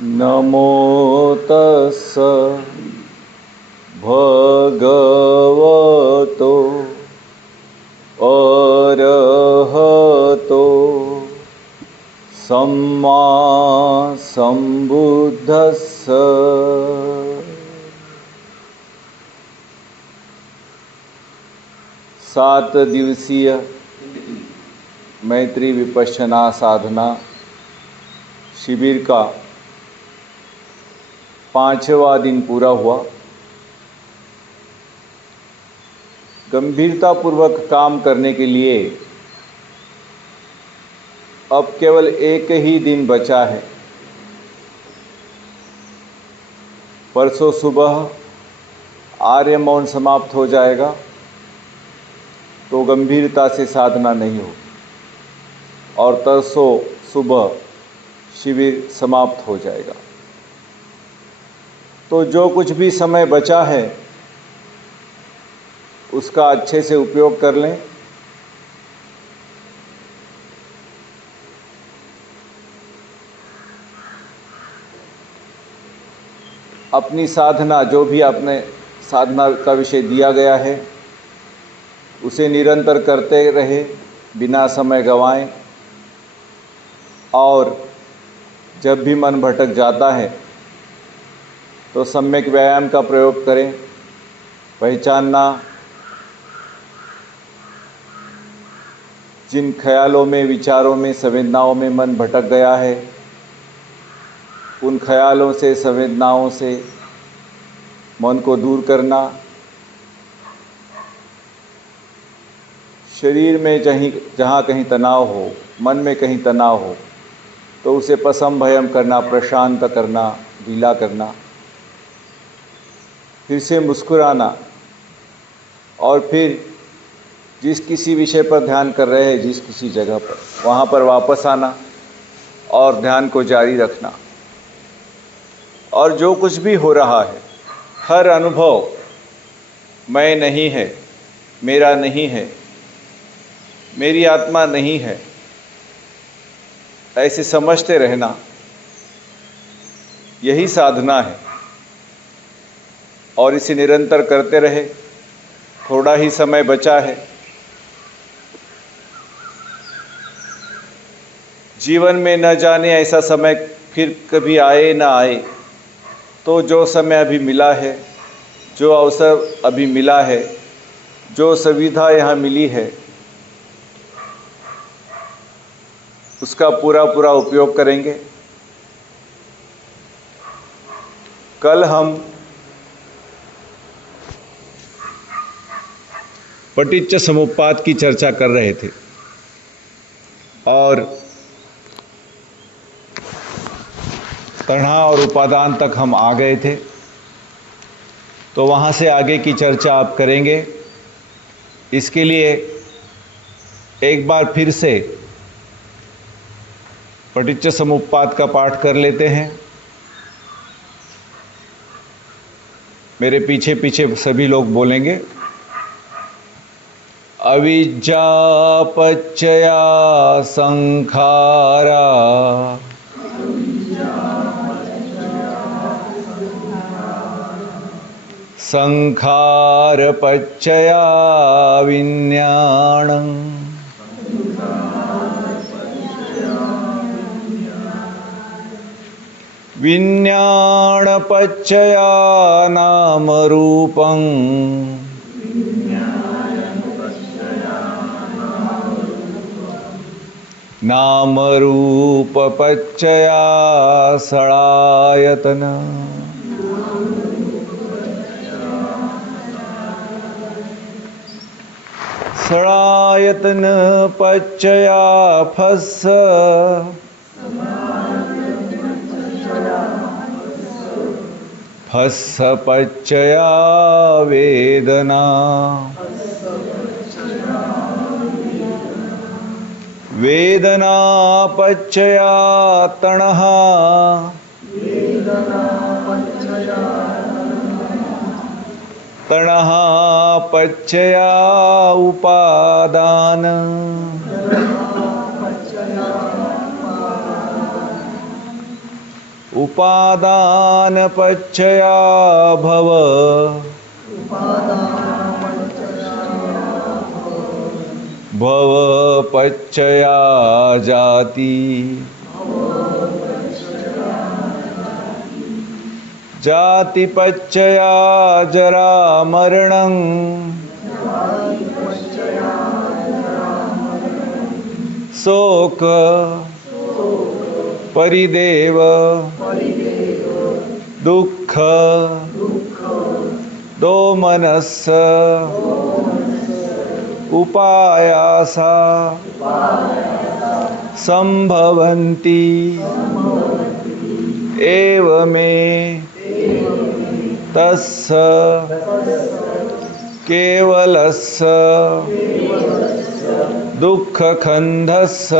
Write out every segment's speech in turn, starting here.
नमो तस्स भगवतो अरहतो सम्मा सम्बुद्धस्स। 7 दिवसीय मैत्री विपश्यना साधना शिविर का 5वां दिन पूरा हुआ। गंभीरतापूर्वक काम करने के लिए अब केवल एक ही दिन बचा है। परसों सुबह आर्य मौन समाप्त हो जाएगा तो गंभीरता से साधना नहीं होगी और तरसों सुबह शिविर समाप्त हो जाएगा। तो जो कुछ भी समय बचा है उसका अच्छे से उपयोग कर लें। अपनी साधना, जो भी आपने साधना का विषय दिया गया है उसे निरंतर करते रहे, बिना समय गंवाएं। और जब भी मन भटक जाता है तो सम्यक व्यायाम का प्रयोग करें। पहचानना, जिन ख्यालों में, विचारों में, संवेदनाओं में मन भटक गया है, उन ख्यालों से, संवेदनाओं से मन को दूर करना। शरीर में जहाँ कहीं तनाव हो, मन में कहीं तनाव हो तो उसे पसम भयम करना, प्रशांत करना, ढीला करना। फिर से मुस्कुराना और फिर जिस किसी विषय पर ध्यान कर रहे हैं, जिस किसी जगह पर, वहाँ पर वापस आना और ध्यान को जारी रखना। और जो कुछ भी हो रहा है, हर अनुभव मैं नहीं है, मेरा नहीं है, मेरी आत्मा नहीं है, ऐसे समझते रहना, यही साधना है। और इसे निरंतर करते रहे। थोड़ा ही समय बचा है। जीवन में न जाने ऐसा समय फिर कभी आए ना आए, तो जो समय अभी मिला है, जो अवसर अभी मिला है, जो सुविधा यहाँ मिली है, उसका पूरा पूरा उपयोग करेंगे। कल हम पटिच्च समुप्पाद की चर्चा कर रहे थे और तणा और उपादान तक हम आ गए थे। तो वहाँ से आगे की चर्चा आप करेंगे। इसके लिए एक बार फिर से पटिच्च समुप्पाद का पाठ कर लेते हैं। मेरे पीछे पीछे सभी लोग बोलेंगे। अविद्या पच्चया संखारा संखार पच्चया विज्ञानं विज्ञान पच्चया नाम रूपं नाम रूप पच्चया सड़ायतन सड़ायतन पच्चया फस्स फस्स पच्चया वेदना वेदना पच्चया तणः तणः पच्चया उपादान उपादान पच्चया भव भव पच्चया जाति जाति पच्चया जरा मरणं शोक परिदेव दुःख दोमनस्स उपायासा संभवन्ति एवमे तस्य केवलस्य दुःखखण्डस्य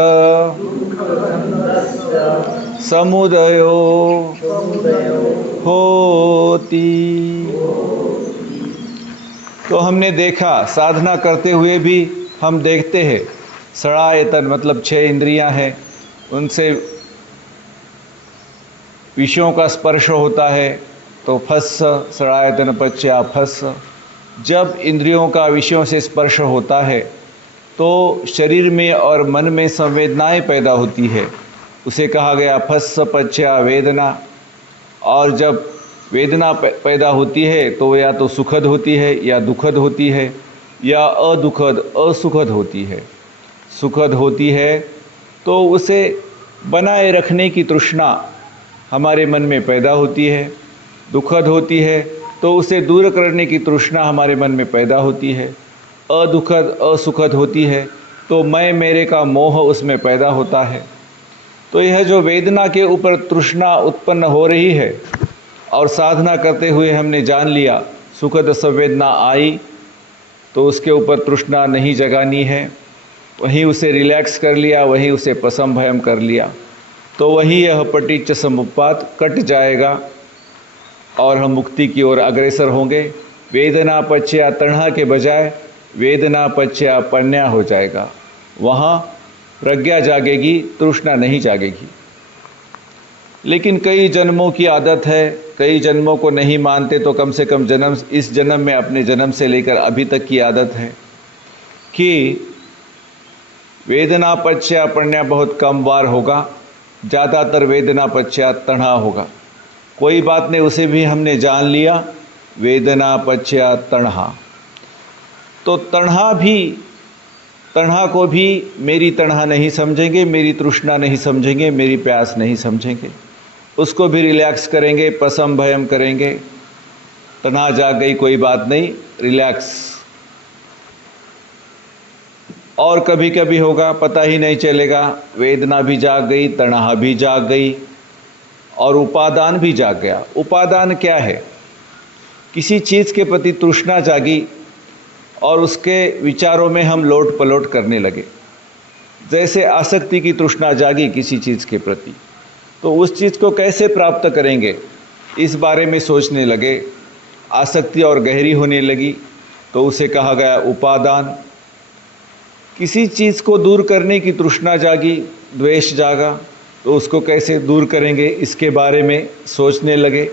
समुदयो होती। तो हमने देखा साधना करते हुए भी हम देखते हैं षडायतन मतलब 6 इंद्रियां हैं, उनसे विषयों का स्पर्श होता है तो फस्स षडायतन पच्चया फस्स। जब इंद्रियों का विषयों से स्पर्श होता है तो शरीर में और मन में संवेदनाएं पैदा होती है, उसे कहा गया फस्स पच्चया वेदना। और जब वेदना पैदा होती है तो या तो सुखद होती है या दुखद होती है या अदुखद असुखद होती है। सुखद होती है तो उसे बनाए रखने की तृष्णा हमारे मन में पैदा होती है, दुखद होती है तो उसे दूर करने की तृष्णा हमारे मन में पैदा होती है, अदुखद असुखद होती है तो मैं मेरे का मोह उसमें पैदा होता है। तो यह जो वेदना के ऊपर तृष्णा उत्पन्न हो रही है और साधना करते हुए हमने जान लिया सुखद संवेदना आई तो उसके ऊपर तृष्णा नहीं जगानी है, वहीं उसे रिलैक्स कर लिया, वहीं उसे पसम भयम कर लिया, तो वही यह पटिच्च समुप्पाद कट जाएगा और हम मुक्ति की ओर अग्रसर होंगे। वेदना पच्चया तणहा के बजाय वेदना पच्चया पन्या हो जाएगा, वहाँ प्रज्ञा जागेगी, तृष्णा नहीं जागेगी। लेकिन कई जन्मों की आदत है, कई जन्मों को नहीं मानते तो कम से कम इस जन्म में अपने जन्म से लेकर अभी तक की आदत है कि वेदना पच्चया पन्या बहुत कम बार होगा, ज़्यादातर वेदना पच्चया तणहा होगा। कोई बात नहीं, उसे भी हमने जान लिया वेदना पच्चया तणहा। तो तणहा को भी मेरी तणहा नहीं समझेंगे, मेरी तृष्णा नहीं समझेंगे, मेरी प्यास नहीं समझेंगे, उसको भी रिलैक्स करेंगे, पसम भयम करेंगे। तणहा जाग गई कोई बात नहीं, रिलैक्स। और कभी कभी होगा पता ही नहीं चलेगा, वेदना भी जाग गई, तणहा भी जाग गई और उपादान भी जाग गया। उपादान क्या है? किसी चीज़ के प्रति तृष्णा जागी और उसके विचारों में हम लोट पलोट करने लगे। जैसे आसक्ति की तृष्णा जागी किसी चीज़ के प्रति, तो उस चीज़ को कैसे प्राप्त करेंगे इस बारे में सोचने लगे, आसक्ति और गहरी होने लगी, तो उसे कहा गया उपादान। किसी चीज़ को दूर करने की तृष्णा जागी, द्वेष जागा, तो उसको कैसे दूर करेंगे इसके बारे में सोचने लगे,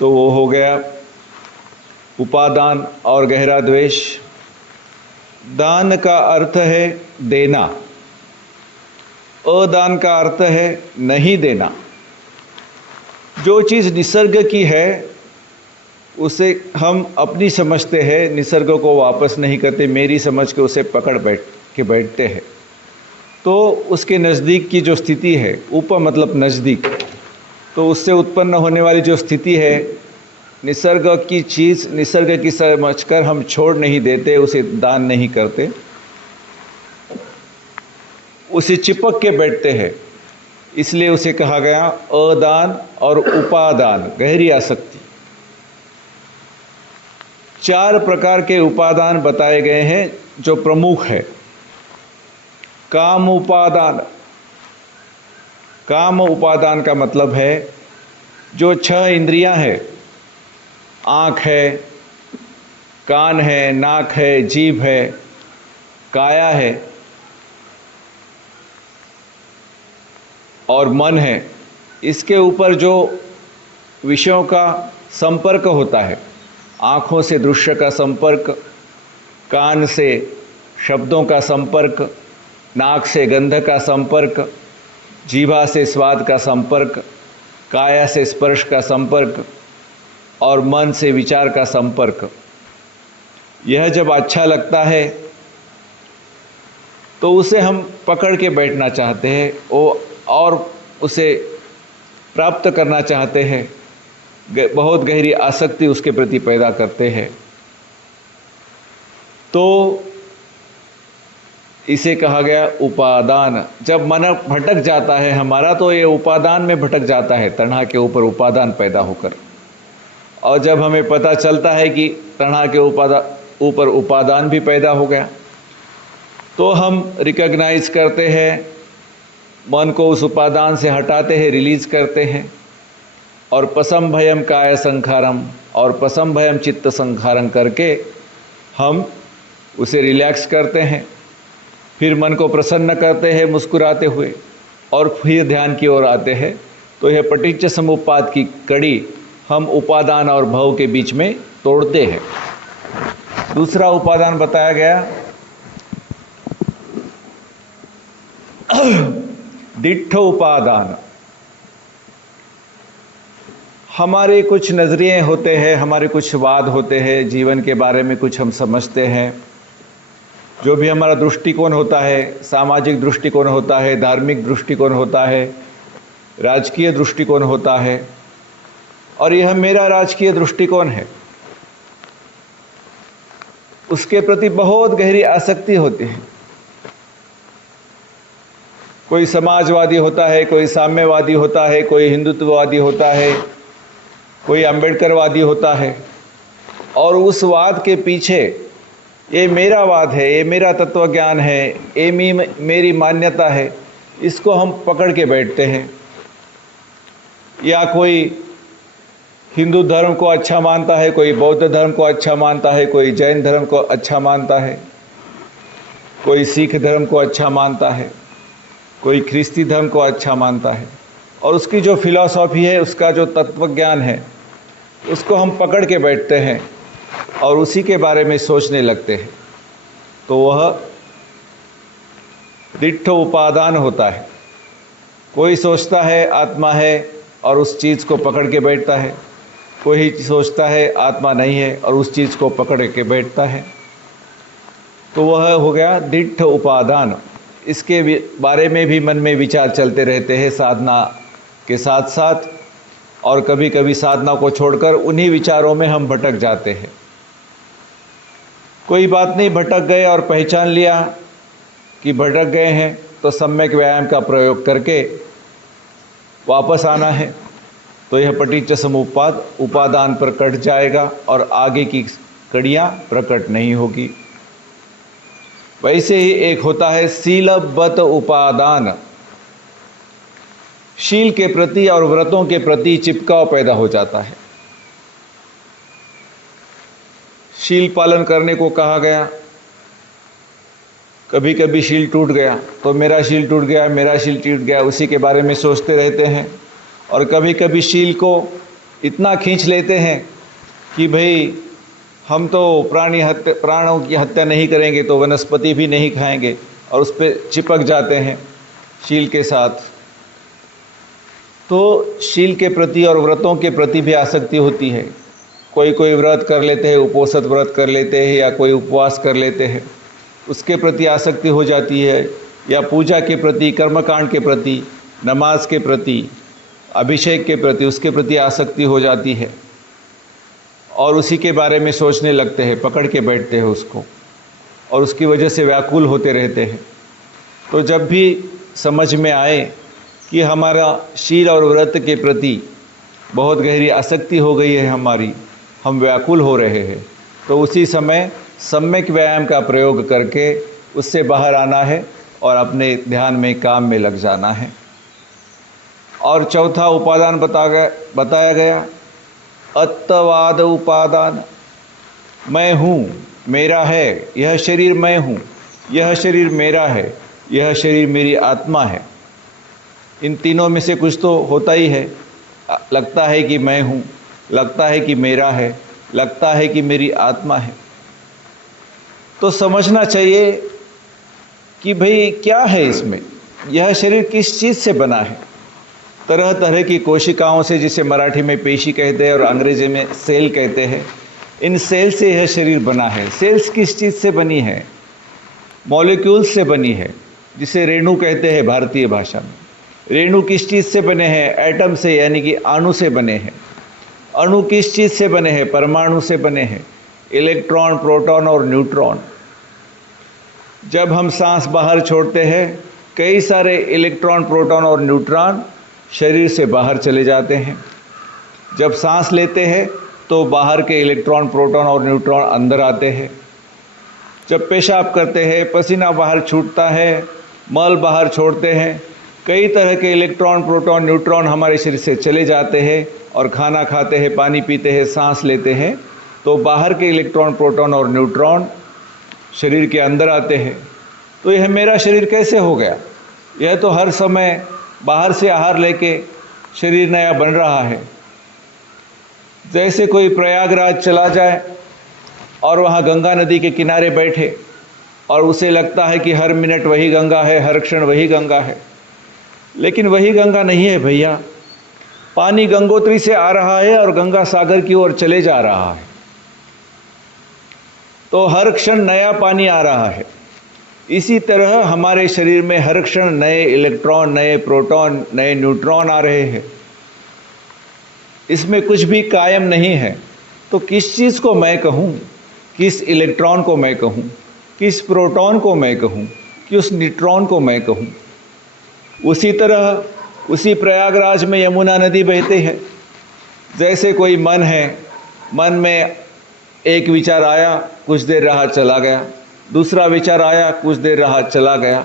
तो वो हो गया उपादान और गहरा द्वेष। दान का अर्थ है देना, अदान का अर्थ है नहीं देना। जो चीज़ निसर्ग की है उसे हम अपनी समझते हैं, निसर्ग को वापस नहीं करते, मेरी समझ के उसे पकड़ बैठते हैं। तो उसके नज़दीक की जो स्थिति है, उप मतलब नज़दीक, तो उससे उत्पन्न होने वाली जो स्थिति है, निसर्ग की चीज़ निसर्ग की समझकर हम छोड़ नहीं देते, उसे दान नहीं करते, उसे चिपक के बैठते हैं, इसलिए उसे कहा गया अदान और उपादान, गहरी आसक्ति। 4 प्रकार के उपादान बताए गए हैं जो प्रमुख है। काम उपादान, काम उपादान का मतलब है जो 6 इंद्रियां हैं, आँख है, कान है, नाक है, जीभ है, काया है और मन है, इसके ऊपर जो विषयों का संपर्क होता है, आँखों से दृश्य का संपर्क, कान से शब्दों का संपर्क, नाक से गंध का संपर्क, जीभा से स्वाद का संपर्क, काया से स्पर्श का संपर्क और मन से विचार का संपर्क, यह जब अच्छा लगता है तो उसे हम पकड़ के बैठना चाहते हैं और उसे प्राप्त करना चाहते हैं, बहुत गहरी आसक्ति उसके प्रति पैदा करते हैं। तो इसे कहा गया उपादान। जब मन भटक जाता है हमारा तो ये उपादान में भटक जाता है, तणा के ऊपर उपादान पैदा होकर। और जब हमें पता चलता है कि तणा के ऊपर उपादान भी पैदा हो गया, तो हम रिकॉग्नाइज करते हैं, मन को उस उपादान से हटाते हैं, रिलीज करते हैं और पसम भयम काय संखारम और पसम भयम चित्त संखारम करके हम उसे रिलैक्स करते हैं। फिर मन को प्रसन्न करते हैं मुस्कुराते हुए और फिर ध्यान की ओर आते हैं। तो यह पटिच्च समुप्पाद की कड़ी हम उपादान और भव के बीच में तोड़ते हैं। दूसरा उपादान बताया गया दिट्ठ उपादान। हमारे कुछ नज़रिए होते हैं, हमारे कुछ वाद होते हैं, जीवन के बारे में कुछ हम समझते हैं, जो भी हमारा दृष्टिकोण होता है, सामाजिक दृष्टिकोण होता है, धार्मिक दृष्टिकोण होता है, राजकीय दृष्टिकोण होता है, और यह मेरा राजकीय दृष्टिकोण है, उसके प्रति बहुत गहरी आसक्ति होती है। कोई समाजवादी होता है, कोई साम्यवादी होता है, कोई हिंदुत्ववादी होता है, कोई अम्बेडकरवादी होता है, और उस वाद के पीछे ये मेरा वाद है, ये मेरा तत्व ज्ञान है, ये मेरी मान्यता है, इसको हम पकड़ के बैठते हैं। या कोई हिंदू धर्म को अच्छा मानता है, कोई बौद्ध धर्म को अच्छा मानता है, कोई जैन धर्म को अच्छा मानता है, कोई सिख धर्म को अच्छा मानता है, कोई ख्रिस्ती धर्म को अच्छा मानता है, और उसकी जो फिलॉसॉफी है, उसका जो तत्व ज्ञान है, उसको हम पकड़ के बैठते हैं और उसी के बारे में सोचने लगते हैं। तो वह दिट्ठ उपादान होता है। कोई सोचता है आत्मा है और उस चीज़ को पकड़ के बैठता है, कोई सोचता है आत्मा नहीं है और उस चीज़ को पकड़ के बैठता है। तो वह हो गया दिट्ठ उपादान। इसके बारे में भी मन में विचार चलते रहते हैं साधना के साथ साथ, और कभी कभी साधना को छोड़कर उन्हीं विचारों में हम भटक जाते हैं। कोई बात नहीं, भटक गए और पहचान लिया कि भटक गए हैं, तो सम्यक व्यायाम का प्रयोग करके वापस आना है। तो यह पटिच्च समुप्पाद उपादान पर कट जाएगा और आगे की कड़ियाँ प्रकट नहीं होगी। वैसे ही एक होता है शीलबद्ध उपादान। शील के प्रति और व्रतों के प्रति चिपकाव पैदा हो जाता है। शील पालन करने को कहा गया, कभी कभी शील टूट गया तो मेरा शील टूट गया, मेरा शील टूट गया, उसी के बारे में सोचते रहते हैं। और कभी कभी शील को इतना खींच लेते हैं कि भाई हम तो प्राणों की हत्या नहीं करेंगे तो वनस्पति भी नहीं खाएंगे, और उस पर चिपक जाते हैं शील के साथ। तो शील के प्रति और व्रतों के प्रति भी आसक्ति होती है। कोई व्रत कर लेते हैं, उपोषित व्रत कर लेते हैं, या कोई उपवास कर लेते हैं, उसके प्रति आसक्ति हो जाती है। या पूजा के प्रति, कर्मकांड के प्रति, नमाज के प्रति, अभिषेक के प्रति, उसके प्रति आसक्ति हो जाती है और उसी के बारे में सोचने लगते हैं, पकड़ के बैठते हैं उसको, और उसकी वजह से व्याकुल होते रहते हैं। तो जब भी समझ में आए कि हमारा शील और व्रत के प्रति बहुत गहरी आसक्ति हो गई है हमारी, हम व्याकुल हो रहे हैं, तो उसी समय सम्यक व्यायाम का प्रयोग करके उससे बाहर आना है और अपने ध्यान में, काम में लग जाना है। और चौथा उपादान बताया गया अत्तवाद उपादान। मैं हूँ, मेरा है, यह शरीर मैं हूँ, यह शरीर मेरा है, यह शरीर मेरी आत्मा है। इन तीनों में से कुछ तो होता ही है। लगता है कि मैं हूँ, लगता है कि मेरा है, लगता है कि मेरी आत्मा है। तो समझना चाहिए कि भाई क्या है इसमें, यह शरीर किस चीज़ से बना है। तरह तरह की कोशिकाओं से, जिसे मराठी में पेशी कहते हैं और अंग्रेजी में सेल कहते हैं, इन सेल से यह शरीर बना है। सेल्स किस चीज़ से बनी है? मॉलिक्यूल्स से बनी है, जिसे रेणु कहते हैं भारतीय भाषा में। रेणु किस चीज़ से बने हैं? एटम से, यानी कि अणु से बने हैं। अणु किस चीज़ से बने हैं? परमाणु से बने हैं। इलेक्ट्रॉन, प्रोटॉन और न्यूट्रॉन। जब हम सांस बाहर छोड़ते हैं, कई सारे इलेक्ट्रॉन, प्रोटॉन और न्यूट्रॉन शरीर से बाहर चले जाते हैं। जब सांस लेते हैं तो बाहर के इलेक्ट्रॉन, प्रोटॉन और न्यूट्रॉन अंदर आते हैं। जब पेशाब करते हैं, पसीना बाहर छूटता है, मल बाहर छोड़ते हैं, कई तरह के इलेक्ट्रॉन, प्रोटॉन, न्यूट्रॉन हमारे शरीर से चले जाते हैं। और खाना खाते हैं, पानी पीते हैं, सांस लेते हैं, तो बाहर के इलेक्ट्रॉन, प्रोटॉन और न्यूट्रॉन शरीर के अंदर आते हैं। तो यह मेरा शरीर कैसे हो गया? यह तो हर समय बाहर से आहार लेके शरीर नया बन रहा है। जैसे कोई प्रयागराज चला जाए और वहाँ गंगा नदी के किनारे बैठे और उसे लगता है कि हर मिनट वही गंगा है, हर क्षण वही गंगा है, लेकिन वही गंगा नहीं है भैया। पानी गंगोत्री से आ रहा है और गंगा सागर की ओर चले जा रहा है। तो हर क्षण नया पानी आ रहा है। इसी तरह हमारे शरीर में हर क्षण नए इलेक्ट्रॉन, नए प्रोटॉन, नए न्यूट्रॉन आ रहे हैं। इसमें कुछ भी कायम नहीं है। तो किस चीज़ को मैं कहूँ? किस इलेक्ट्रॉन को मैं कहूँ? किस प्रोटॉन को मैं कहूँ? किस न्यूट्रॉन को मैं कहूँ? उसी तरह उसी प्रयागराज में यमुना नदी बहती है। जैसे कोई मन है, मन में एक विचार आया, कुछ देर रहा, चला गया। दूसरा विचार आया, कुछ देर रहा, चला गया।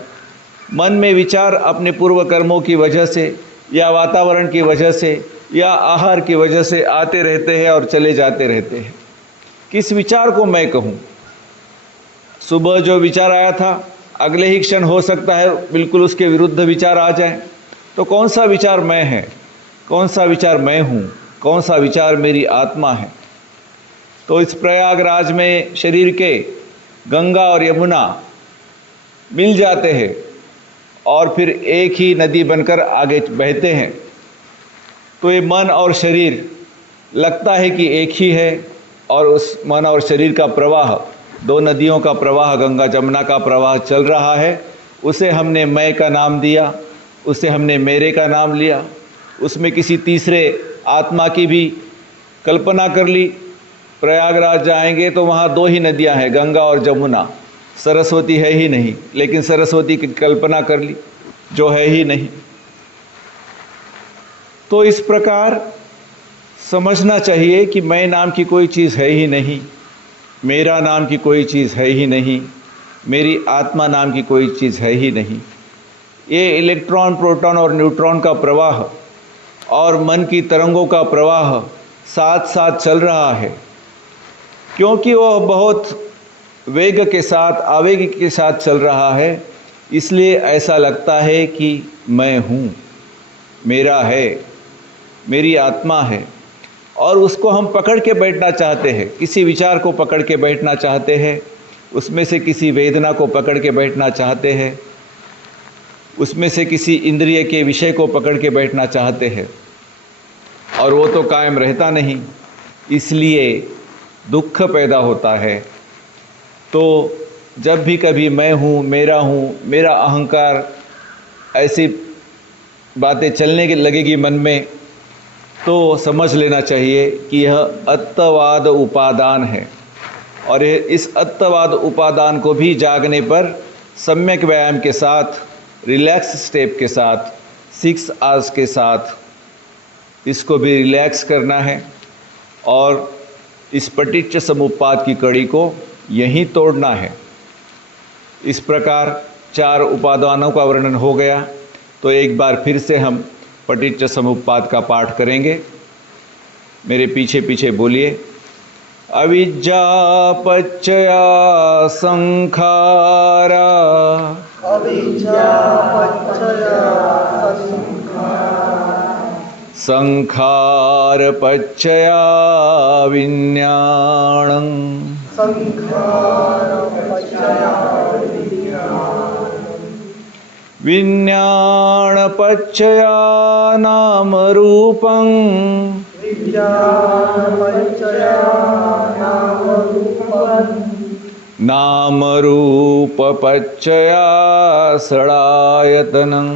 मन में विचार अपने पूर्व कर्मों की वजह से या वातावरण की वजह से या आहार की वजह से आते रहते हैं और चले जाते रहते हैं। किस विचार को मैं कहूँ? सुबह जो विचार आया था, अगले ही क्षण हो सकता है बिल्कुल उसके विरुद्ध विचार आ जाए। तो कौन सा विचार मैं है? कौन सा विचार मैं हूँ? कौन सा विचार मेरी आत्मा है? तो इस प्रयागराज में शरीर के गंगा और यमुना मिल जाते हैं और फिर एक ही नदी बनकर आगे बहते हैं। तो ये मन और शरीर लगता है कि एक ही है, और उस मन और शरीर का प्रवाह, दो नदियों का प्रवाह, गंगा जमुना का प्रवाह चल रहा है। उसे हमने मैं का नाम दिया, उसे हमने मेरे का नाम लिया। उसमें किसी तीसरे आत्मा की भी कल्पना कर ली। प्रयागराज जाएंगे तो वहाँ दो ही नदियाँ हैं, गंगा और जमुना। सरस्वती है ही नहीं, लेकिन सरस्वती की कल्पना कर ली, जो है ही नहीं। तो इस प्रकार समझना चाहिए कि मैं नाम की कोई चीज़ है ही नहीं, मेरा नाम की कोई चीज़ है ही नहीं, मेरी आत्मा नाम की कोई चीज़ है ही नहीं। ये इलेक्ट्रॉन, प्रोटॉन और न्यूट्रॉन का प्रवाह और मन की तरंगों का प्रवाह साथ साथ चल रहा है, क्योंकि वह बहुत वेग के साथ, आवेग के साथ चल रहा है। इसलिए ऐसा लगता है कि मैं हूँ, मेरा है, मेरी आत्मा है। और उसको हम पकड़ के बैठना चाहते हैं। किसी विचार को पकड़ के बैठना चाहते हैं, उसमें से किसी वेदना को पकड़ के बैठना चाहते हैं, उसमें से किसी इंद्रिय के विषय को पकड़ के बैठना चाहते हैं, और वो तो कायम रहता नहीं। इसलिए दुख पैदा होता है। तो जब भी कभी मैं हूँ, मेरा अहंकार, ऐसी बातें चलने के लगेगी मन में, तो समझ लेना चाहिए कि यह अत्तवाद उपादान है। और इस अत्तवाद उपादान को भी जागने पर सम्यक व्यायाम के साथ, रिलैक्स स्टेप के साथ, 6 आवर्स के साथ इसको भी रिलैक्स करना है और इस पटिच्च समुप्पाद की कड़ी को यहीं तोड़ना है। इस प्रकार 4 उपादानों का वर्णन हो गया। तो एक बार फिर से हम पटिच्च समुप्पाद का पाठ करेंगे। मेरे पीछे पीछे बोलिए। अविद्या पच्चया संखारा, अविद्या पच्चया संखारा, संखारपच्चया विज्ञानं विज्ञानपच्चया नामरूपं नामरूपपच्चया षडायतनं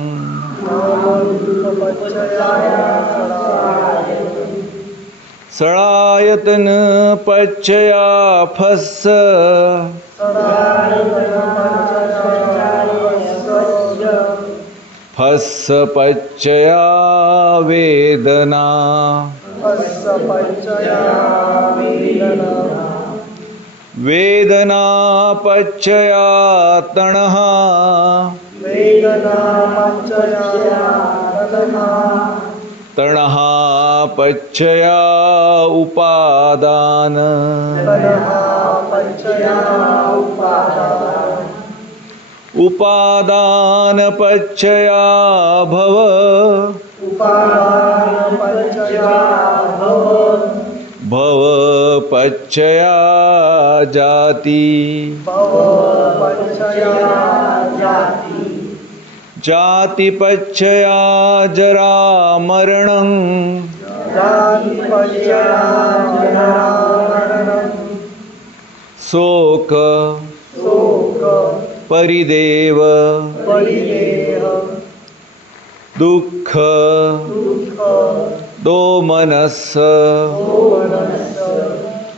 षडायतन पच्चया फस्स फस्स पच्चया वेदना वेदना पच्चया तणः तणः पच्चया उपादान उपादान पच्चया भव भव पच्चया जाति जाति पच्चया जरा मरणं शोक परिदेव दुःख दोमनस्स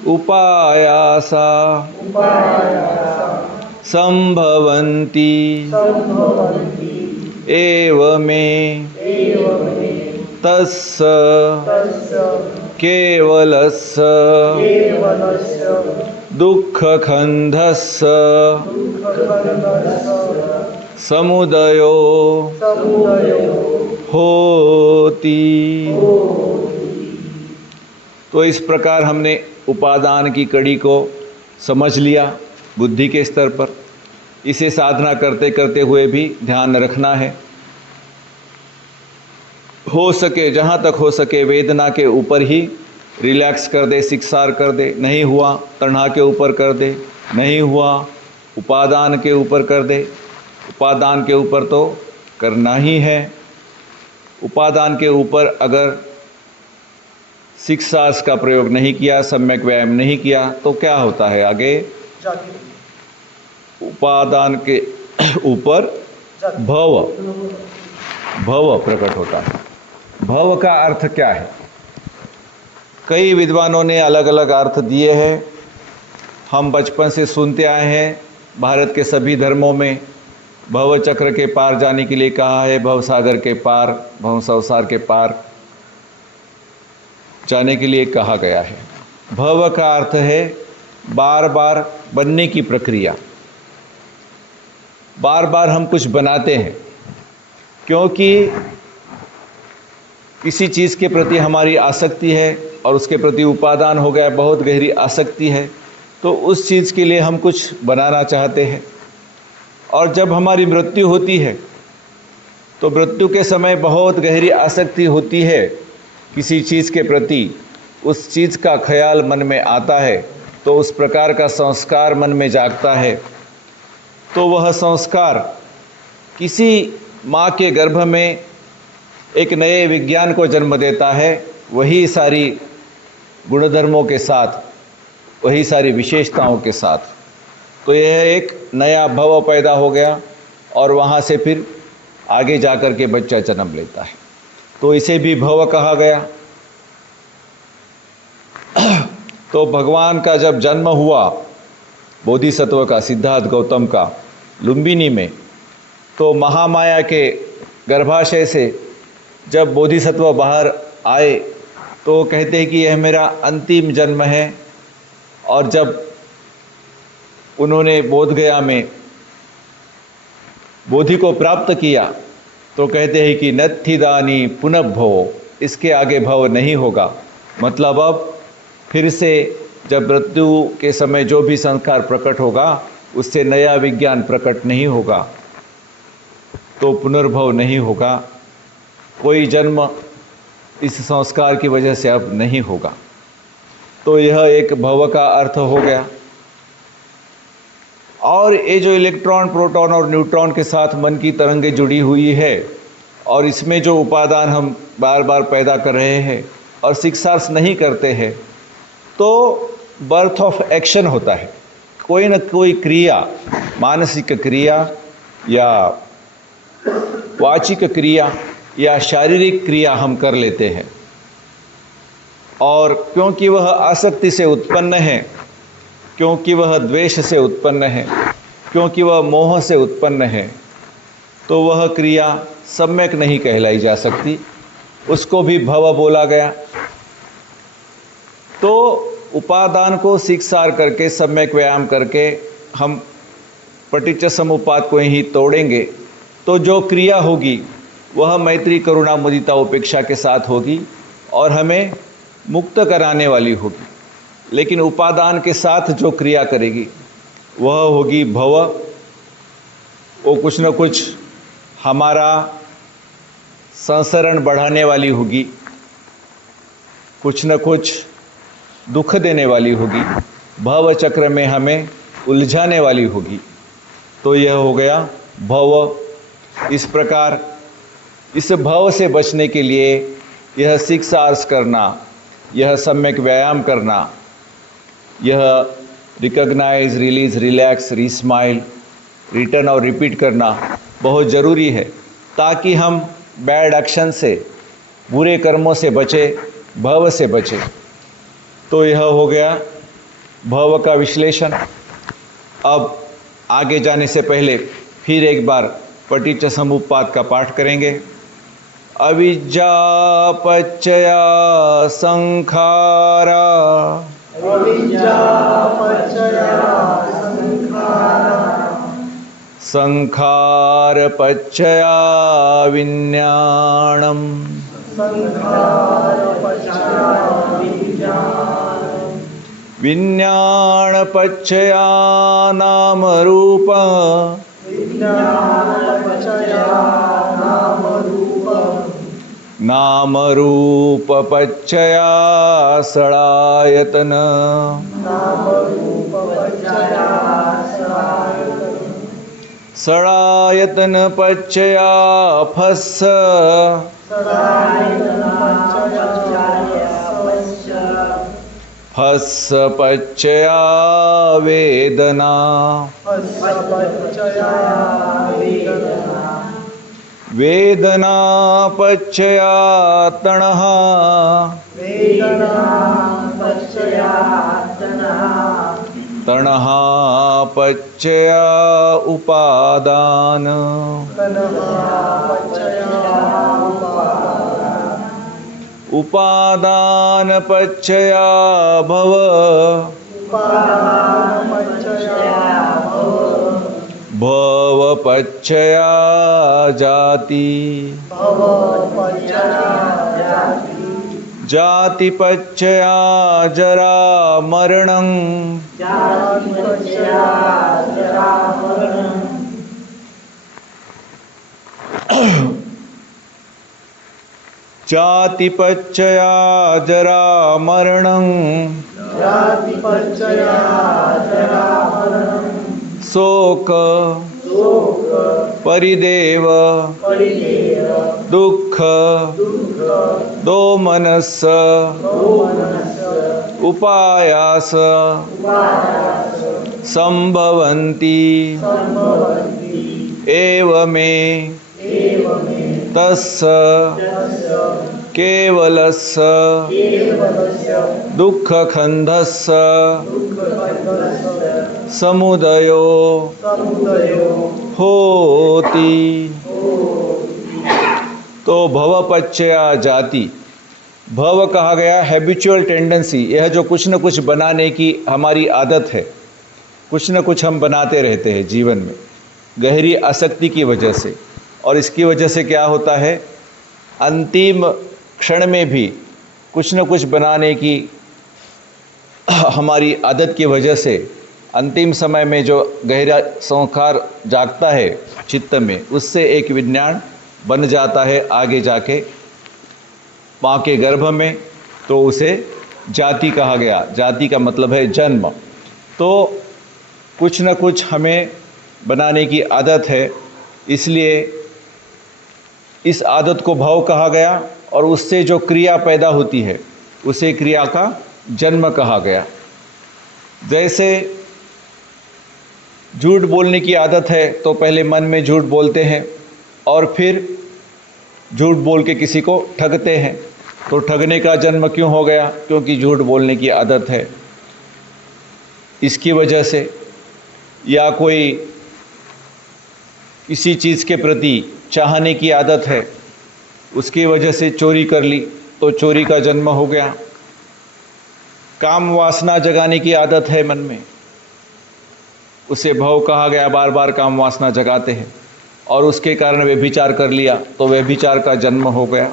उपायासा संभवन्ति एव मे तस्य केवलस्य दुःखखन्धस्य समुदयो होती। तो इस प्रकार हमने उपादान की कड़ी को समझ लिया बुद्धि के स्तर पर। इसे साधना करते करते हुए भी ध्यान रखना है, हो सके जहाँ तक हो सके वेदना के ऊपर ही रिलैक्स कर दे, शिक्षार कर दे। नहीं हुआ तणा के ऊपर कर दे, नहीं हुआ उपादान के ऊपर कर दे। उपादान के ऊपर तो करना ही है। उपादान के ऊपर अगर शिक्षास का प्रयोग नहीं किया, सम्यक व्यायाम नहीं किया, तो क्या होता है आगे? उपादान के ऊपर भव भव प्रकट होता है। भव का अर्थ क्या है? कई विद्वानों ने अलग अलग अर्थ दिए हैं। हम बचपन से सुनते आए हैं, भारत के सभी धर्मों में भव चक्र के पार जाने के लिए कहा है, भव सागर के पार, भव संसार के पार जाने के लिए कहा गया है। भव का अर्थ है बार बार बनने की प्रक्रिया। बार बार हम कुछ बनाते हैं क्योंकि किसी चीज़ के प्रति हमारी आसक्ति है और उसके प्रति उपादान हो गया, बहुत गहरी आसक्ति है, तो उस चीज़ के लिए हम कुछ बनाना चाहते हैं। और जब हमारी मृत्यु होती है तो मृत्यु के समय बहुत गहरी आसक्ति होती है किसी चीज़ के प्रति, उस चीज़ का ख्याल मन में आता है, तो उस प्रकार का संस्कार मन में जागता है। तो वह संस्कार किसी माँ के गर्भ में एक नए विज्ञान को जन्म देता है, वही सारी गुणधर्मों के साथ, वही सारी विशेषताओं के साथ। तो यह एक नया भव पैदा हो गया और वहाँ से फिर आगे जाकर के बच्चा जन्म लेता है, तो इसे भी भव कहा गया। तो भगवान का जब जन्म हुआ बोधिसत्व का, सिद्धार्थ गौतम का, लुम्बिनी में, तो महामाया के गर्भाशय से जब बोधिसत्व बाहर आए तो कहते हैं कि यह मेरा अंतिम जन्म है। और जब उन्होंने बोधगया में बोधि को प्राप्त किया तो कहते हैं कि नत्थिदानी पुनः भव, इसके आगे भव नहीं होगा। मतलब अब फिर से जब मृत्यु के समय जो भी संस्कार प्रकट होगा उससे नया विज्ञान प्रकट नहीं होगा, तो पुनर्भव नहीं होगा। कोई जन्म इस संस्कार की वजह से अब नहीं होगा। तो यह एक भव का अर्थ हो गया। और ये जो इलेक्ट्रॉन, प्रोटॉन और न्यूट्रॉन के साथ मन की तरंगें जुड़ी हुई है और इसमें जो उपादान हम बार बार पैदा कर रहे हैं और शिक्षार्थ नहीं करते हैं, तो बर्थ ऑफ एक्शन होता है। कोई न कोई क्रिया, मानसिक क्रिया या वाचिक क्रिया या शारीरिक क्रिया हम कर लेते हैं, और क्योंकि वह आसक्ति से उत्पन्न है, क्योंकि वह द्वेष से उत्पन्न है, क्योंकि वह मोह से उत्पन्न है, तो वह क्रिया सम्यक नहीं कहलाई जा सकती, उसको भी भव बोला गया। तो उपादान को सीखसार करके, सम्यक व्यायाम करके हम पटिच्च समुप्पाद को ही तोड़ेंगे, तो जो क्रिया होगी वह मैत्री, करुणा, मुदिता, उपेक्षा के साथ होगी और हमें मुक्त कराने वाली होगी। लेकिन उपादान के साथ जो क्रिया करेगी वह होगी भव। वो कुछ न कुछ हमारा संसरण बढ़ाने वाली होगी, कुछ न कुछ दुख देने वाली होगी, भव चक्र में हमें उलझाने वाली होगी। तो यह हो गया भव। इस प्रकार इस भव से बचने के लिए यह शिक्षार्थ करना, यह सम्यक व्यायाम करना, यह रिकॉग्नाइज, रिलीज, रिलैक्स, रीस्माइल, रिटर्न और रिपीट करना बहुत ज़रूरी है, ताकि हम बैड एक्शन से, बुरे कर्मों से बचे, भव से बचे। तो यह हो गया भव का विश्लेषण। अब आगे जाने से पहले फिर एक बार पटिच्च समुप्पाद का पाठ करेंगे। अविद्या पच्चया संखारा, संखार पच्चया विज्ञानम्, विज्ञान पच्चया नाम रूप, नाम रूप पच्चया षडायतन, षडायतन पच्चया फस्स, फस्स पच्चया वेदना, वेदना पच्चया तणः, तणः पच्चया उपादान, उपादान पच्चया भव, भव पच्चया जाति, जाति पच्चया जरा मरणं, जाति पच्चया जरा मरणं, शोक परिदेव, दुख दोमनस्स, उपायास संभवन्ति एवमे तस्स केवलस्य दुःखखन्धस्य समुदयो होति। तो भवपच्चया जाति, भव कहा गया हैबिचुअल टेंडेंसी, यह जो कुछ न कुछ बनाने की हमारी आदत है, कुछ न कुछ हम बनाते रहते हैं जीवन में गहरी आसक्ति की वजह से। और इसकी वजह से क्या होता है, अंतिम क्षण में भी कुछ न कुछ बनाने की हमारी आदत की वजह से अंतिम समय में जो गहरा संस्कार जागता है चित्त में, उससे एक विज्ञान बन जाता है आगे जाके माँ के गर्भ में, तो उसे जाति कहा गया। जाति का मतलब है जन्म। तो कुछ न कुछ हमें बनाने की आदत है, इसलिए इस आदत को भाव कहा गया, और उससे जो क्रिया पैदा होती है उसे क्रिया का जन्म कहा गया। जैसे झूठ बोलने की आदत है तो पहले मन में झूठ बोलते हैं और फिर झूठ बोल के किसी को ठगते हैं। तो ठगने का जन्म क्यों हो गया? क्योंकि झूठ बोलने की आदत है, इसकी वजह से। या कोई किसी चीज़ के प्रति चाहने की आदत है, उसकी वजह से चोरी कर ली तो चोरी का जन्म हो गया। काम वासना जगाने की आदत है मन में, उसे भव कहा गया। बार बार काम वासना जगाते हैं और उसके कारण व्यभिचार कर लिया तो व्यभिचार का जन्म हो गया।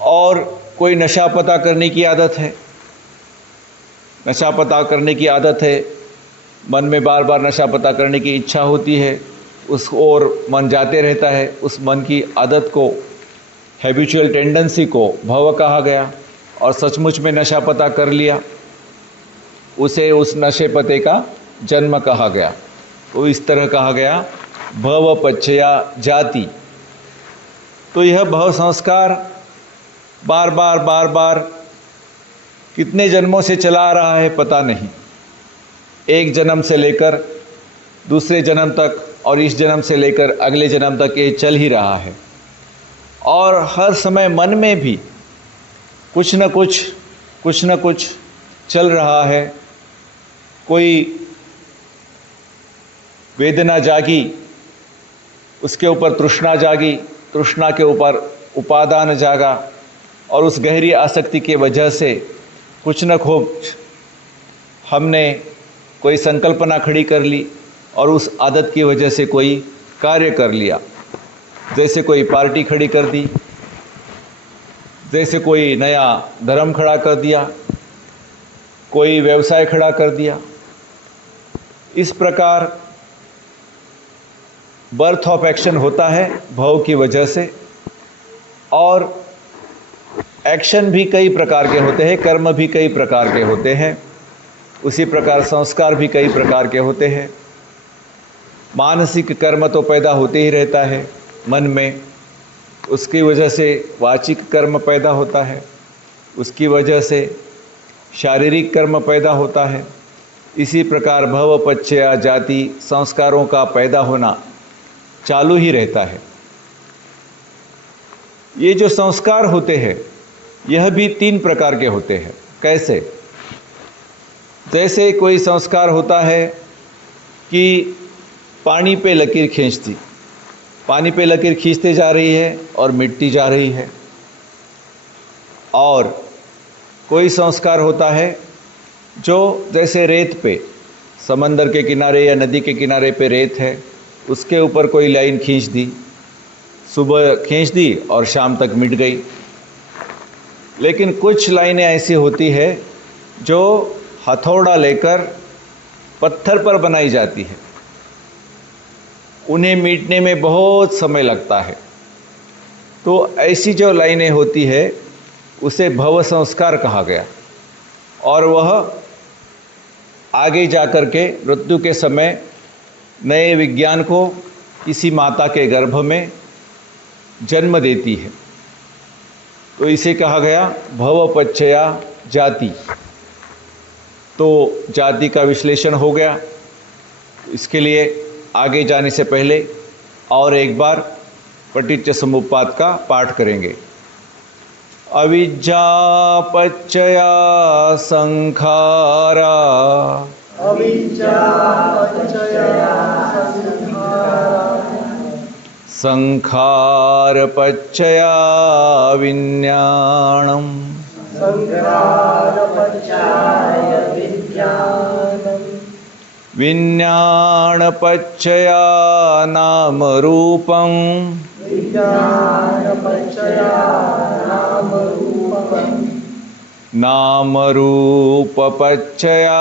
और कोई नशा पता करने की आदत है, नशा पता करने की आदत है, मन में बार बार नशा पता करने की इच्छा होती है, उस ओर मन जाते रहता है। उस मन की आदत को, हैबिचुअल टेंडेंसी को भव कहा गया। और सचमुच में नशा पता कर लिया, उसे उस नशे पते का जन्म कहा गया। तो इस तरह कहा गया भव पच्छया जाति। तो यह भव संस्कार बार बार कितने जन्मों से चला आ रहा है पता नहीं। एक जन्म से लेकर दूसरे जन्म तक और इस जन्म से लेकर अगले जन्म तक ये चल ही रहा है। और हर समय मन में भी कुछ न कुछ चल रहा है। कोई वेदना जागी, उसके ऊपर तृष्णा जागी, तृष्णा के ऊपर उपादान जागा, और उस गहरी आसक्ति की वजह से कुछ न कुछ हमने कोई संकल्पना खड़ी कर ली और उस आदत की वजह से कोई कार्य कर लिया। जैसे कोई पार्टी खड़ी कर दी, जैसे कोई नया धर्म खड़ा कर दिया, कोई व्यवसाय खड़ा कर दिया। इस प्रकार बर्थ ऑफ एक्शन होता है भव की वजह से। और एक्शन भी कई प्रकार के होते हैं, कर्म भी कई प्रकार के होते हैं, उसी प्रकार संस्कार भी कई प्रकार के होते हैं। मानसिक कर्म तो पैदा होते ही रहता है मन में, उसकी वजह से वाचिक कर्म पैदा होता है, उसकी वजह से शारीरिक कर्म पैदा होता है। इसी प्रकार भव पच्छया जाति संस्कारों का पैदा होना चालू ही रहता है। ये जो संस्कार होते हैं यह भी 3 प्रकार के होते हैं। कैसे? जैसे कोई संस्कार होता है कि पानी पे लकीर खींचती, पानी पे लकीर खींचते जा रही है और मिटती जा रही है। और कोई संस्कार होता है जो जैसे रेत पे, समंदर के किनारे या नदी के किनारे पे रेत है, उसके ऊपर कोई लाइन खींच दी, सुबह खींच दी और शाम तक मिट गई। लेकिन कुछ लाइनें ऐसी होती है जो हथौड़ा लेकर पत्थर पर बनाई जाती है, उन्हें मिटने में बहुत समय लगता है। तो ऐसी जो लाइनें होती है उसे भव संस्कार कहा गया। और वह आगे जाकर के मृत्यु के समय नए विज्ञान को किसी माता के गर्भ में जन्म देती है। तो इसे कहा गया भव पच्छया जाति। तो जाति का विश्लेषण हो गया। इसके लिए आगे जाने से पहले और एक बार पटिच्च समुप्पाद का पाठ करेंगे। अविद्या पच्छया संखारा, अविद्या पच्छया संखारा, संखार पच्छया विज्ञानम्, संखार पच्छया विज्ञानम्, विज्ञान पच्छया नाम रूपं, विज्ञान पच्छया नाम रूपम्, नाम रूप पच्चया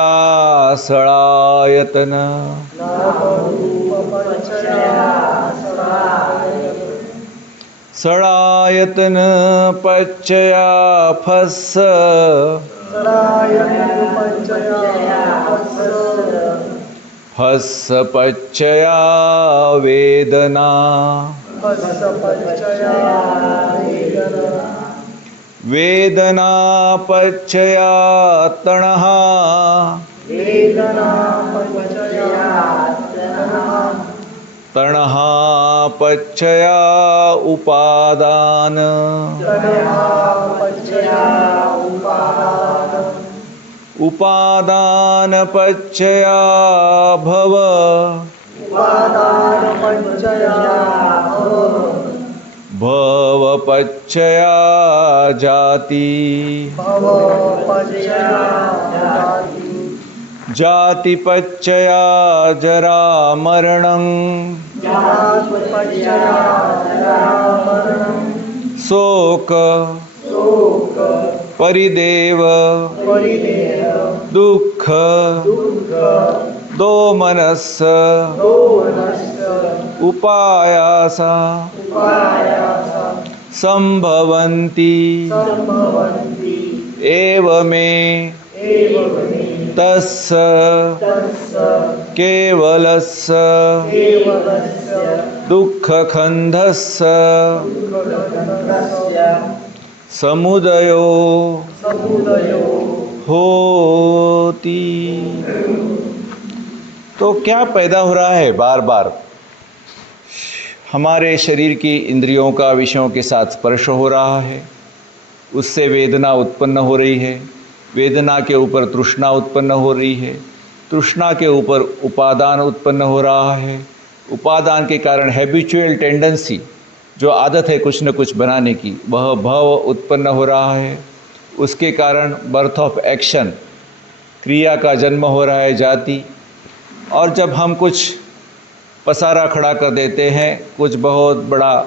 सड़ायतन सड़ायतन पच्चया फस्स हस्स पच्चया वेदना वेदना पच्चया तणः तणः पच्चया उपादान उपादान पच्चया भव भव पच्चया जाति जाति पच्चया जरा मरणं शोक परिदेव दुःख दोमनस्स उपायासा संभवन्ति एव मे तस्य केवलस्य दुःखखन्धस्य समुदयो होती। तो क्या पैदा हो रहा है? बार बार हमारे शरीर की इंद्रियों का विषयों के साथ स्पर्श हो रहा है, उससे वेदना उत्पन्न हो रही है, वेदना के ऊपर तृष्णा उत्पन्न हो रही है, तृष्णा के ऊपर उपादान उत्पन्न हो रहा है, उपादान के कारण हैबिचुअल टेंडेंसी जो आदत है कुछ न कुछ बनाने की, वह भाव उत्पन्न हो रहा है, उसके कारण बर्थ ऑफ एक्शन, क्रिया का जन्म हो रहा है, जाति। और जब हम कुछ पसारा खड़ा कर देते हैं, कुछ बहुत बड़ा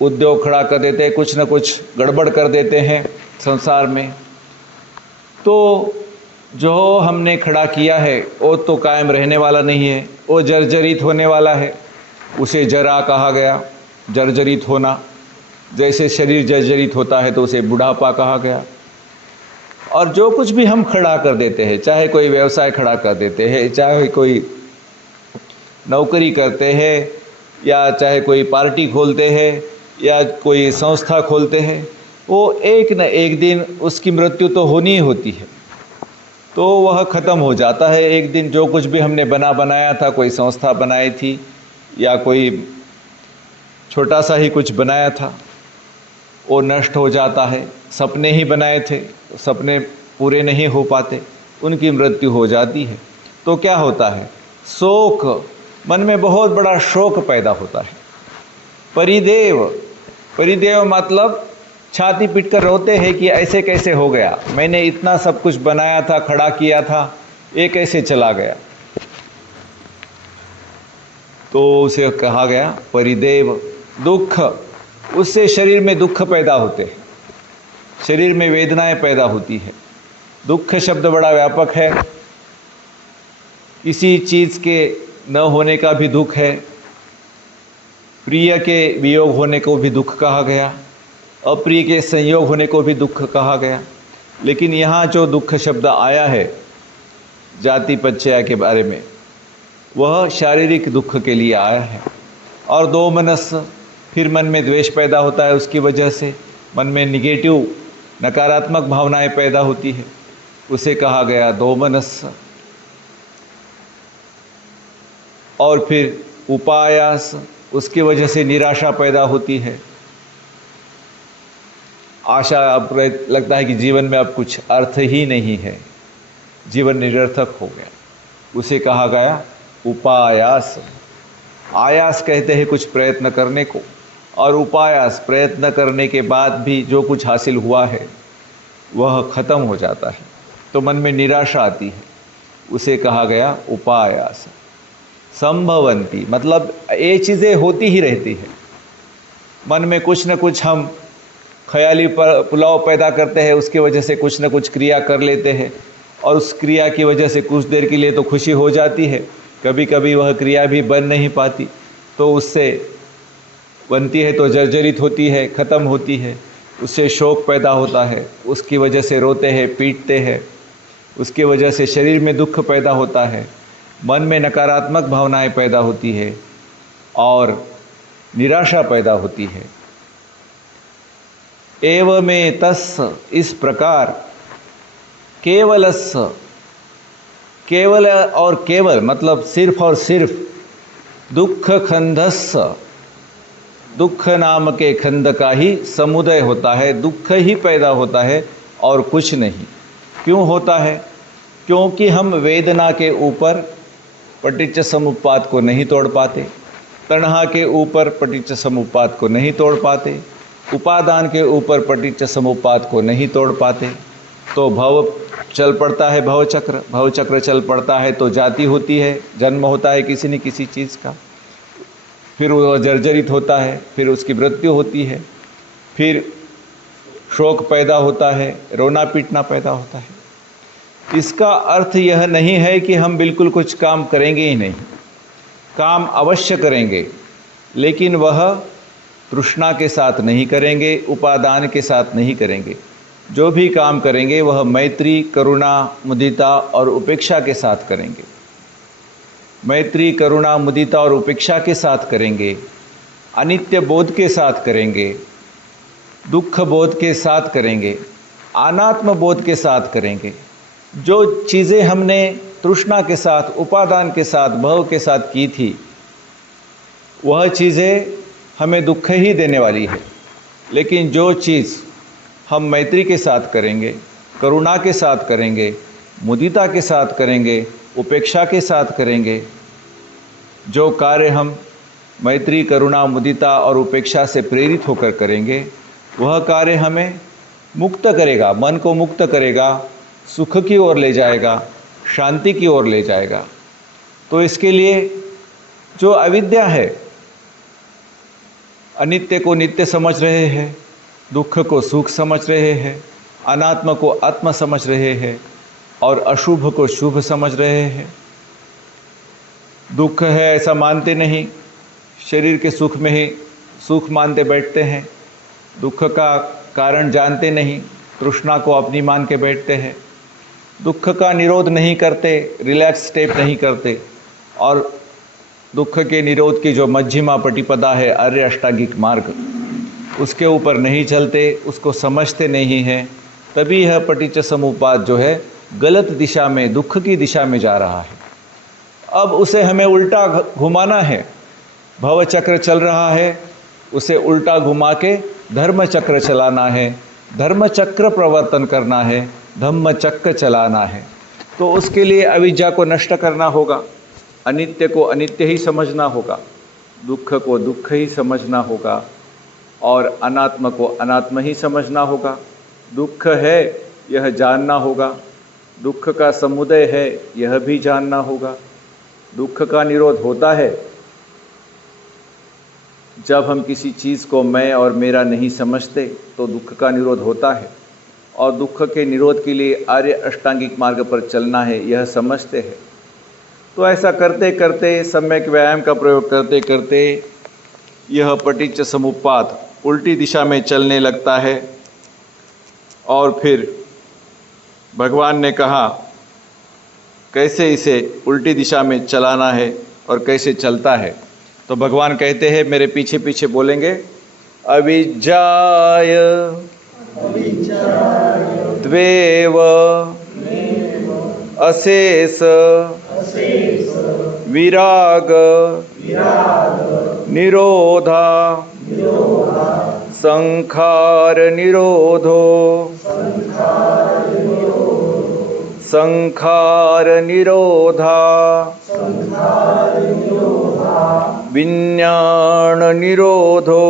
उद्योग खड़ा कर देते हैं, कुछ न कुछ गड़बड़ कर देते हैं संसार में, तो जो हमने खड़ा किया है वो तो कायम रहने वाला नहीं है, वो जर्जरित होने वाला है। उसे जरा कहा गया, जर्जरित होना। जैसे शरीर जर्जरित होता है तो उसे बुढ़ापा कहा गया। और जो कुछ भी हम खड़ा कर देते हैं, चाहे कोई व्यवसाय खड़ा कर देते हैं, चाहे कोई नौकरी करते हैं, या चाहे कोई पार्टी खोलते हैं, या कोई संस्था खोलते हैं, वो एक न एक दिन उसकी मृत्यु तो होनी ही होती है, तो वह ख़त्म हो जाता है एक दिन। जो कुछ भी हमने बनाया था, कोई संस्था बनाई थी या कोई छोटा सा ही कुछ बनाया था, वो नष्ट हो जाता है। सपने ही बनाए थे, सपने पूरे नहीं हो पाते, उनकी मृत्यु हो जाती है। तो क्या होता है? शोक, मन में बहुत बड़ा शोक पैदा होता है। परिदेव, परिदेव मतलब छाती पीट कर रोते हैं कि ऐसे कैसे हो गया, मैंने इतना सब कुछ बनाया था, खड़ा किया था, ये कैसे चला गया। तो उसे कहा गया परिदेव। दुख, उससे शरीर में दुख पैदा होते हैं, शरीर में वेदनाएं पैदा होती है। दुख शब्द बड़ा व्यापक है, किसी चीज़ के न होने का भी दुख है, प्रिय के वियोग होने को भी दुख कहा गया, अप्रिय के संयोग होने को भी दुख कहा गया। लेकिन यहाँ जो दुख शब्द आया है जाति पच्चया के बारे में, वह शारीरिक दुख के लिए आया है। और दो मनस, फिर मन में द्वेष पैदा होता है, उसकी वजह से मन में निगेटिव नकारात्मक भावनाएं पैदा होती है, उसे कहा गया दो मनस। और फिर उपायास, उसकी वजह से निराशा पैदा होती है, आशा, अब लगता है कि जीवन में अब कुछ अर्थ ही नहीं है, जीवन निरर्थक हो गया, उसे कहा गया उपायास। आयास कहते हैं कुछ प्रयत्न करने को, और उपायास, प्रयत्न करने के बाद भी जो कुछ हासिल हुआ है वह ख़त्म हो जाता है, तो मन में निराशा आती है, उसे कहा गया उपायास। संभवंती मतलब ये चीज़ें होती ही रहती है, मन में कुछ न कुछ हम ख्याली पुलाव पैदा करते हैं, उसकी वजह से कुछ न कुछ क्रिया कर लेते हैं और उस क्रिया की वजह से कुछ देर के लिए तो खुशी हो जाती है, कभी कभी वह क्रिया भी बन नहीं पाती, तो उससे बनती है तो जर्जरित होती है, ख़त्म होती है, उससे शोक पैदा होता है, उसकी वजह से रोते हैं, पीटते हैं, उसकी वजह से शरीर में दुख पैदा होता है, मन में नकारात्मक भावनाएं पैदा होती है और निराशा पैदा होती है। एवमें तस्, इस प्रकार, केवलस्य, केवल और केवल मतलब सिर्फ और सिर्फ, दुख खंधस्य, दुख नाम के खंड का ही समुदय होता है, दुख ही पैदा होता है और कुछ नहीं। क्यों होता है? क्योंकि हम वेदना के ऊपर पटिच्च समुप्पाद को नहीं तोड़ पाते, तणहा के ऊपर पटिच्च समुप्पाद को नहीं तोड़ पाते, उपादान के ऊपर पटिच्च समुप्पाद को नहीं तोड़ पाते, तो भव चल पड़ता है, भव चक्र चल पड़ता है, तो जाति होती है, जन्म होता है किसी न किसी चीज़ का, फिर वह जर्जरित होता है, फिर उसकी मृत्यु होती है, फिर शोक पैदा होता है, रोना पीटना पैदा होता है। इसका अर्थ यह नहीं है कि हम बिल्कुल कुछ काम करेंगे ही नहीं, काम अवश्य करेंगे, लेकिन वह तृष्णा के साथ नहीं करेंगे, उपादान के साथ नहीं करेंगे। जो भी काम करेंगे वह मैत्री, करुणा, मुदिता और उपेक्षा के साथ करेंगे। मैत्री, करुणा, मुदिता और उपेक्षा के साथ करेंगे, अनित्य बोध के साथ करेंगे, दुख बोध के साथ करेंगे, अनात्म बोध के साथ करेंगे। जो चीज़ें हमने तृष्णा के साथ, उपादान के साथ, भव के साथ की थी, वह चीज़ें हमें दुख ही देने वाली है। लेकिन जो चीज़ हम मैत्री के साथ करेंगे, करुणा के साथ करेंगे, मुदिता के साथ करेंगे, उपेक्षा के साथ करेंगे, जो कार्य हम मैत्री, करुणा, मुदिता और उपेक्षा से प्रेरित होकर करेंगे, वह कार्य हमें मुक्त करेगा, मन को मुक्त करेगा, सुख की ओर ले जाएगा, शांति की ओर ले जाएगा। तो इसके लिए जो अविद्या है, अनित्य को नित्य समझ रहे हैं, दुख को सुख समझ रहे हैं, अनात्म को आत्म समझ रहे हैं और अशुभ को शुभ समझ रहे हैं, दुख है ऐसा मानते नहीं, शरीर के सुख में ही सुख मानते बैठते हैं, दुख का कारण जानते नहीं, तृष्णा को अपनी मान के बैठते हैं, दुख का निरोध नहीं करते, रिलैक्स स्टेप नहीं करते और दुख के निरोध की जो मध्यमा प्रतिपदा है, आर्य अष्टांगिक मार्ग, उसके ऊपर नहीं चलते, उसको समझते नहीं हैं, तभी यह पटिच्च समुप्पाद जो है गलत दिशा में, दुख की दिशा में जा रहा है। अब उसे हमें उल्टा घुमाना है। भव चक्र चल रहा है, उसे उल्टा घुमा के धर्म चक्र चलाना है, धर्म चक्र प्रवर्तन करना है, धम्म चक्र चलाना है। तो उसके लिए अविद्या को नष्ट करना होगा, अनित्य को अनित्य ही समझना होगा, दुख को दुख ही समझना होगा और अनात्म को अनात्म ही समझना होगा। दुख है यह जानना होगा, दुख का समुदय है यह भी जानना होगा। दुख का निरोध होता है जब हम किसी चीज़ को मैं और मेरा नहीं समझते, तो दुख का निरोध होता है। और दुख के निरोध के लिए आर्य अष्टांगिक मार्ग पर चलना है, यह समझते हैं। तो ऐसा करते करते, सम्यक व्यायाम का प्रयोग करते करते यह पटिच्च समुप्पाद उल्टी दिशा में चलने लगता है। और फिर भगवान ने कहा कैसे इसे उल्टी दिशा में चलाना है और कैसे चलता है। तो भगवान कहते हैं, मेरे पीछे पीछे बोलेंगे, अविज्जाय द्वेव अशेष विराग निरोधा संखार निरोधो संखार निरोधा विज्ञान निरोधो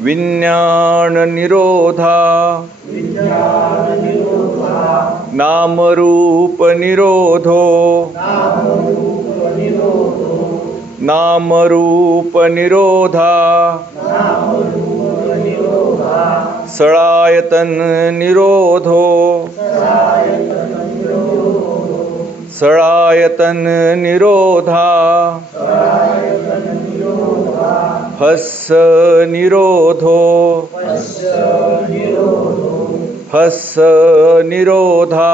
विज्ञान निरोधा नाम रूप निरोधो नाम रूप निरोधा सड़ायतन निरोधो सड़ायतन निरोधा हस्स निरोधो हस्स निरोधा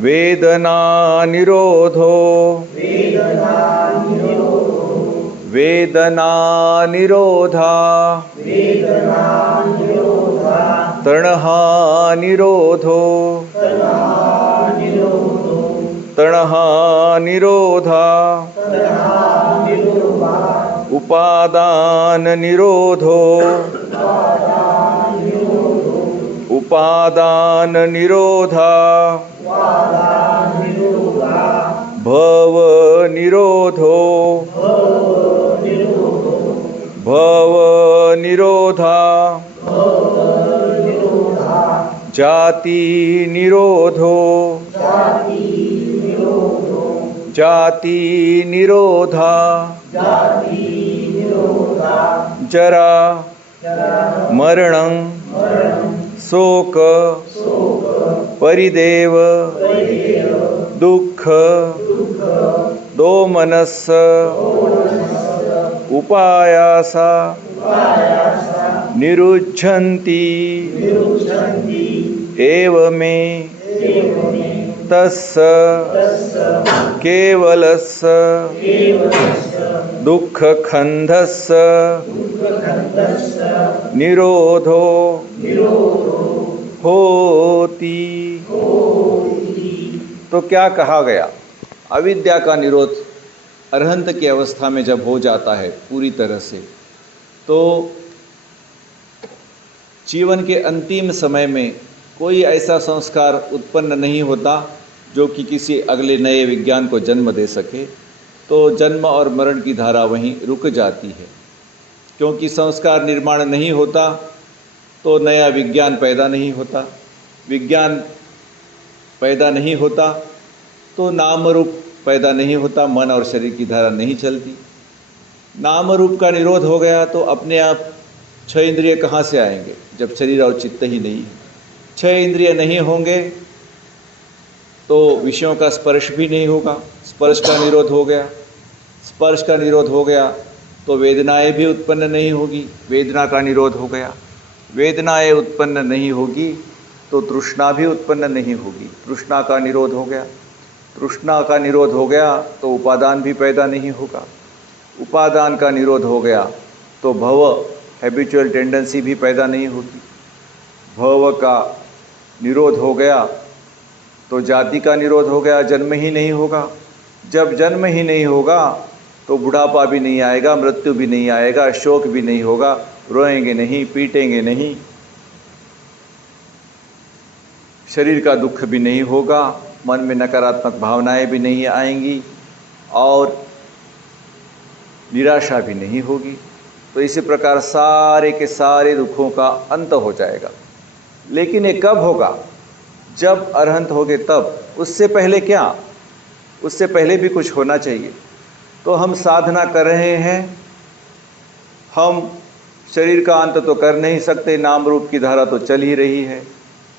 वेदना निरोधो वेदना निरोधा तणहा निरोधो तणहा निरोधा उपादान निरोधो उपादान निरोधा भव निरोधो भव निरोधा जाति निरोधो जाति निरोधा जरा मरणं शोक परिदेव दुःख दोमनस्स उपायासा निरुच्छन्ति एवमे तस्स केवलस्य दुःखखन्धस्य निरोधो होति। तो क्या कहा गया? अविद्या का निरोध अरहंत की अवस्था में जब हो जाता है पूरी तरह से, तो जीवन के अंतिम समय में कोई ऐसा संस्कार उत्पन्न नहीं होता जो कि किसी अगले नए विज्ञान को जन्म दे सके। तो जन्म और मरण की धारा वहीं रुक जाती है, क्योंकि संस्कार निर्माण नहीं होता तो नया विज्ञान पैदा नहीं होता, विज्ञान पैदा नहीं होता तो नाम रूप पैदा नहीं होता, मन और शरीर की धारा नहीं चलती। नाम रूप का निरोध हो गया तो अपने आप 6 इंद्रिय कहाँ से आएंगे जब शरीर और चित्त ही नहीं है। 6 इंद्रिय नहीं होंगे तो विषयों का स्पर्श भी नहीं होगा, स्पर्श का निरोध हो गया। स्पर्श का निरोध हो गया तो वेदनाएं भी उत्पन्न नहीं होगी, वेदना का निरोध हो गया। वेदनाएं उत्पन्न नहीं होगी तो तृष्णा भी उत्पन्न नहीं होगी, तृष्णा का निरोध हो गया। तृष्णा का निरोध हो गया तो उपादान भी पैदा नहीं होगा, उपादान का निरोध हो गया तो भव हैबिचुअल टेंडेंसी भी पैदा नहीं होगी। भव का निरोध हो गया तो जाति का निरोध हो गया, जन्म ही नहीं होगा। जब जन्म ही नहीं होगा तो बुढ़ापा भी नहीं आएगा, मृत्यु भी नहीं आएगा, शोक भी नहीं होगा, रोएंगे नहीं, पीटेंगे नहीं, शरीर का दुख भी नहीं होगा, मन में नकारात्मक भावनाएं भी नहीं आएंगी और निराशा भी नहीं होगी। तो इसी प्रकार सारे के सारे दुखों का अंत हो जाएगा। लेकिन ये कब होगा? जब अरहंत होगे तब। उससे पहले क्या? उससे पहले भी कुछ होना चाहिए। तो हम साधना कर रहे हैं, हम शरीर का अंत तो कर नहीं सकते, नाम रूप की धारा तो चल ही रही है।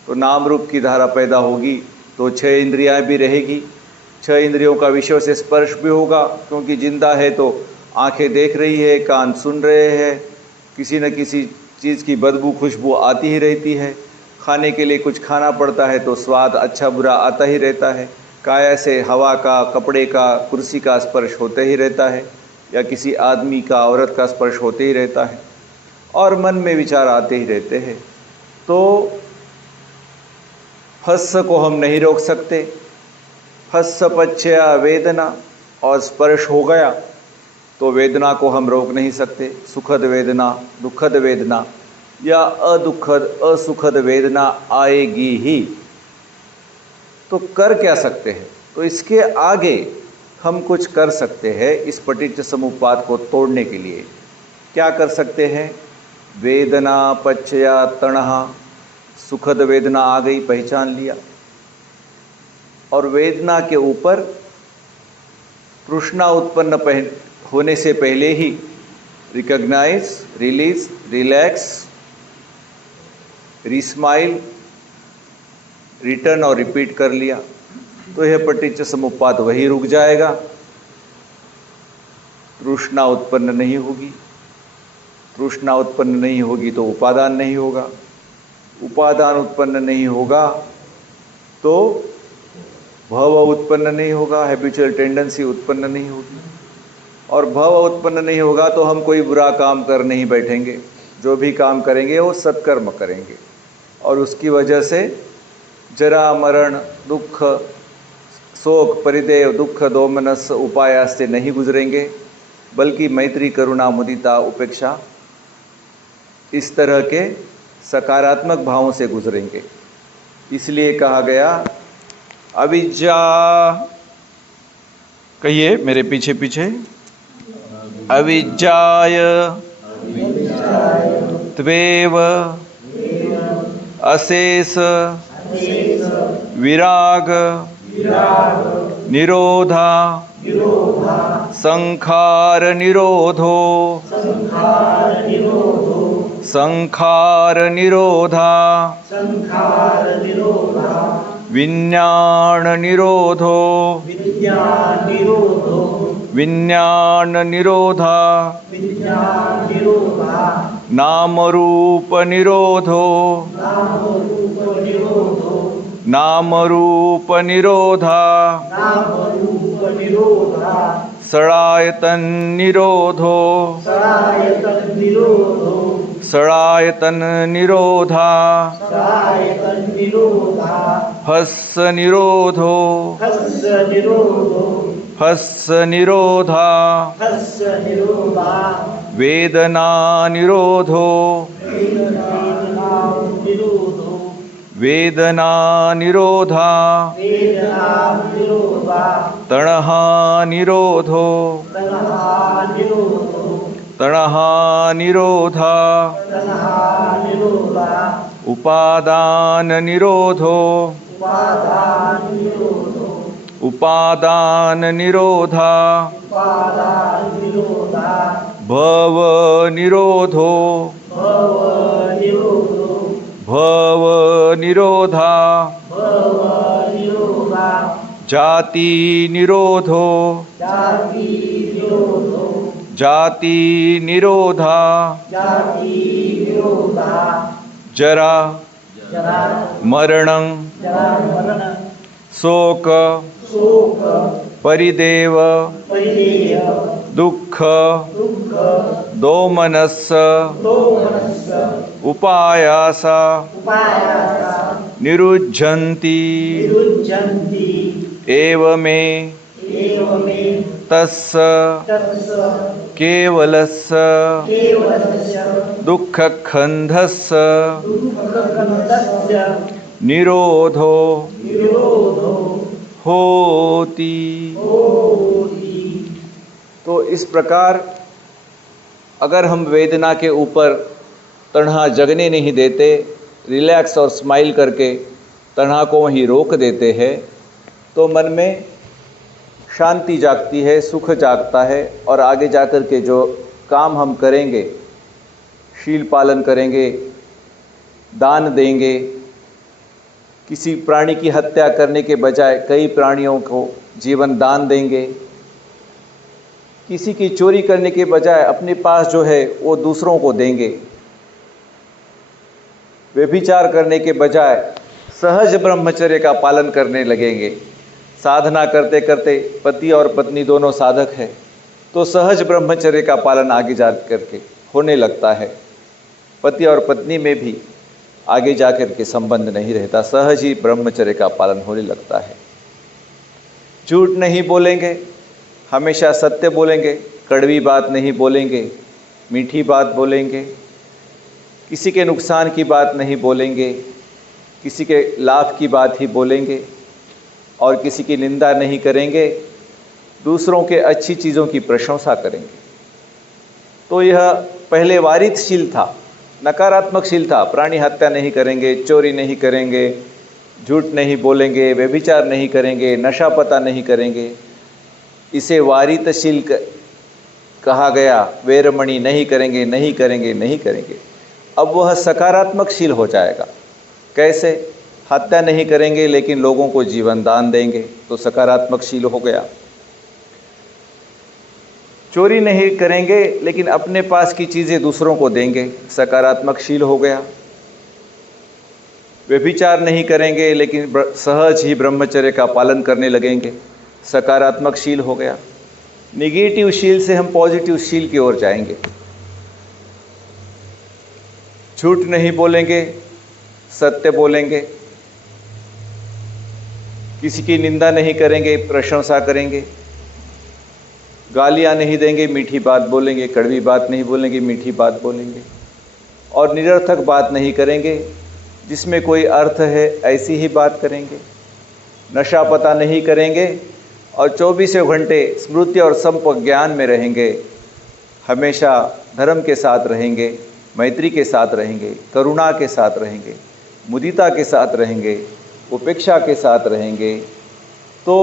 तो नाम रूप की धारा पैदा होगी तो 6 इंद्रियां भी रहेगी, 6 इंद्रियों का विषयों से स्पर्श भी होगा, क्योंकि जिंदा है तो आंखें देख रही है, कान सुन रहे हैं, किसी न किसी चीज़ की बदबू खुशबू आती ही रहती है। खाने के लिए कुछ खाना पड़ता है तो स्वाद अच्छा बुरा आता ही रहता है। काया से हवा का, कपड़े का, कुर्सी का स्पर्श होते ही रहता है, या किसी आदमी का, औरत का स्पर्श होते ही रहता है, और मन में विचार आते ही रहते हैं। तो हस्स को हम नहीं रोक सकते। हस्स पच्छया वेदना, और स्पर्श हो गया तो वेदना को हम रोक नहीं सकते। सुखद वेदना, दुखद वेदना या अदुखद असुखद वेदना आएगी ही। तो कर क्या सकते हैं? तो इसके आगे हम कुछ कर सकते हैं इस पटिच्च समुप्पाद को तोड़ने के लिए। क्या कर सकते हैं? वेदना पच्छया तणहा, सुखद वेदना आ गई, पहचान लिया, और वेदना के ऊपर तृष्णा उत्पन्न होने से पहले ही रिकॉग्नाइज, रिलीज, रिलैक्स, रिस्माइल, रिटर्न और रिपीट कर लिया तो यह पटिच्च समुप्पाद वही रुक जाएगा, तृष्णा उत्पन्न नहीं होगी। तृष्णा उत्पन्न नहीं होगी तो उपादान नहीं होगा, उपादान उत्पन्न नहीं होगा तो भव उत्पन्न नहीं होगा, हैबिचुअल टेंडेंसी उत्पन्न नहीं होगी, और भव उत्पन्न नहीं होगा तो हम कोई बुरा काम कर नहीं बैठेंगे, जो भी काम करेंगे वो सत्कर्म करेंगे, और उसकी वजह से जरा मरण दुख शोक परिदेव दुख दोमनस उपायास से नहीं गुजरेंगे, बल्कि मैत्री करुणा मुदिता उपेक्षा इस तरह के सकारात्मक भावों से गुजरेंगे। इसलिए कहा गया अविद्या, कहिए मेरे पीछे पीछे, अविद्याय त्वेव अशेष विराग निरोधा संखार निरोधो संखार निरोधा विज्ञान निरोधो विज्ञान निरोधा नाम रूप निरोधो नाम रूप निरोधा सड़ायतन निरोधो सड़ायतन निरोधा हस्स निरोधो हस्स निरोधा वेदना निरोधो वेदना निरोधा तणहा निरोधो तणहा निरोधा उपादान निरोधो उपादान निरोधा भव निरोधो भव निरोधा जाति निरोधो जाति निरोधा जरा मरणं शोक परिदेव दुख दोमनस्स उपायासा निरुज्झन्ति एवमे तस्स केवलस्स दुःखखन्धस्स निरोधो होति। तो इस प्रकार अगर हम वेदना के ऊपर तणहा जगने नहीं देते, रिलैक्स और स्माइल करके तणहा को वहीं रोक देते हैं, तो मन में शांति जागती है, सुख जागता है, और आगे जाकर के जो काम हम करेंगे, शील पालन करेंगे, दान देंगे, किसी प्राणी की हत्या करने के बजाय कई प्राणियों को जीवन दान देंगे, किसी की चोरी करने के बजाय अपने पास जो है वो दूसरों को देंगे, व्यभिचार करने के बजाय सहज ब्रह्मचर्य का पालन करने लगेंगे। साधना करते करते पति और पत्नी दोनों साधक है तो सहज ब्रह्मचर्य का पालन आगे जा करके होने लगता है। पति और पत्नी में भी आगे जा कर के संबंध नहीं रहता, सहज ही ब्रह्मचर्य का पालन होने लगता है। झूठ नहीं बोलेंगे, हमेशा सत्य बोलेंगे, कड़वी बात नहीं बोलेंगे, मीठी बात बोलेंगे, किसी के नुकसान की बात नहीं बोलेंगे, किसी के लाभ की बात ही बोलेंगे, और किसी की निंदा नहीं करेंगे, दूसरों के अच्छी चीज़ों की प्रशंसा करेंगे। तो यह पहले वारितशील था, नकारात्मकशील था। प्राणी हत्या नहीं करेंगे, चोरी नहीं करेंगे, झूठ नहीं बोलेंगे, व्यभिचार नहीं करेंगे, नशा पता नहीं करेंगे, इसे वारितशील कहा गया। वेरमणि नहीं करेंगे, नहीं करेंगे, नहीं करेंगे। अब वह सकारात्मक शील हो जाएगा। कैसे? हत्या नहीं करेंगे लेकिन लोगों को जीवन दान देंगे, तो सकारात्मक शील हो गया। चोरी नहीं करेंगे लेकिन अपने पास की चीज़ें दूसरों को देंगे, सकारात्मक शील हो गया। व्यभिचार नहीं करेंगे लेकिन सहज ही ब्रह्मचर्य का पालन करने लगेंगे, सकारात्मक शील हो गया। निगेटिव शील से हम पॉजिटिव शील की ओर जाएंगे। झूठ नहीं बोलेंगे, सत्य बोलेंगे। किसी की निंदा नहीं करेंगे, प्रशंसा करेंगे। गालियां नहीं देंगे, मीठी बात बोलेंगे। कड़वी बात नहीं बोलेंगे, मीठी बात बोलेंगे। और निरर्थक बात नहीं करेंगे, जिसमें कोई अर्थ है ऐसी ही बात करेंगे। नशा पता नहीं करेंगे और 24 घंटे स्मृति और संपर्क ज्ञान में रहेंगे। हमेशा धर्म के साथ रहेंगे, मैत्री के साथ रहेंगे, करुणा के साथ रहेंगे, मुदिता के साथ रहेंगे, उपेक्षा के साथ रहेंगे। तो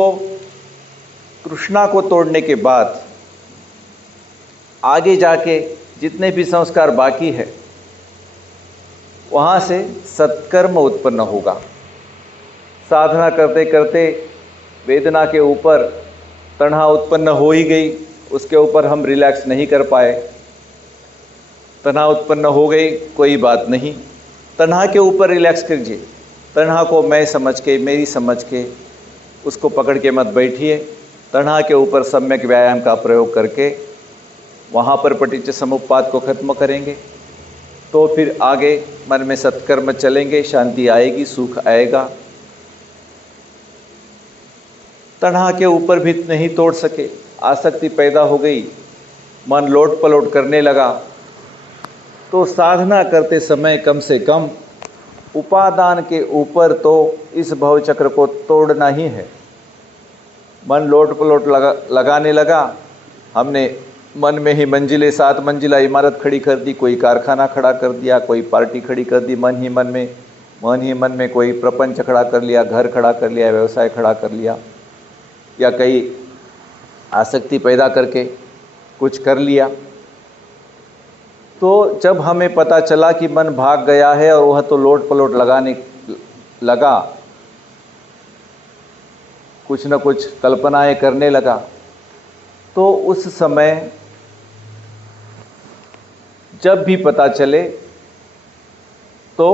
तृष्णा को तोड़ने के बाद आगे जाके जितने भी संस्कार बाकी है वहाँ से सत्कर्म उत्पन्न होगा। साधना करते करते वेदना के ऊपर तणहा उत्पन्न हो ही गई, उसके ऊपर हम रिलैक्स नहीं कर पाए। तणहा उत्पन्न हो गई, कोई बात नहीं, तणहा के ऊपर रिलैक्स कीजिए। तणहा को मैं समझ के, मेरी समझ के उसको पकड़ के मत बैठिए। तणहा के ऊपर सम्यक व्यायाम का प्रयोग करके वहाँ पर पटिच्च समुप्पाद को खत्म करेंगे। तो फिर आगे मन में सत्कर्म चलेंगे, शांति आएगी, सुख आएगा। तणहा के ऊपर भी नहीं तोड़ सके, आसक्ति पैदा हो गई, मन लोट पलोट करने लगा, तो साधना करते समय कम से कम उपादान के ऊपर तो इस भवचक्र को तोड़ना ही है। मन लोट पलोट लगाने लगा, हमने मन में ही मंजिलें 7 मंजिला इमारत खड़ी कर दी, कोई कारखाना खड़ा कर दिया, कोई पार्टी खड़ी कर दी, मन ही मन में कोई प्रपंच खड़ा कर लिया, घर खड़ा कर लिया, व्यवसाय खड़ा कर लिया, या कई आसक्ति पैदा करके कुछ कर लिया। तो जब हमें पता चला कि मन भाग गया है और वह तो लोट पलोट लगाने लगा, कुछ न कुछ कल्पनाएं करने लगा, तो उस समय जब भी पता चले तो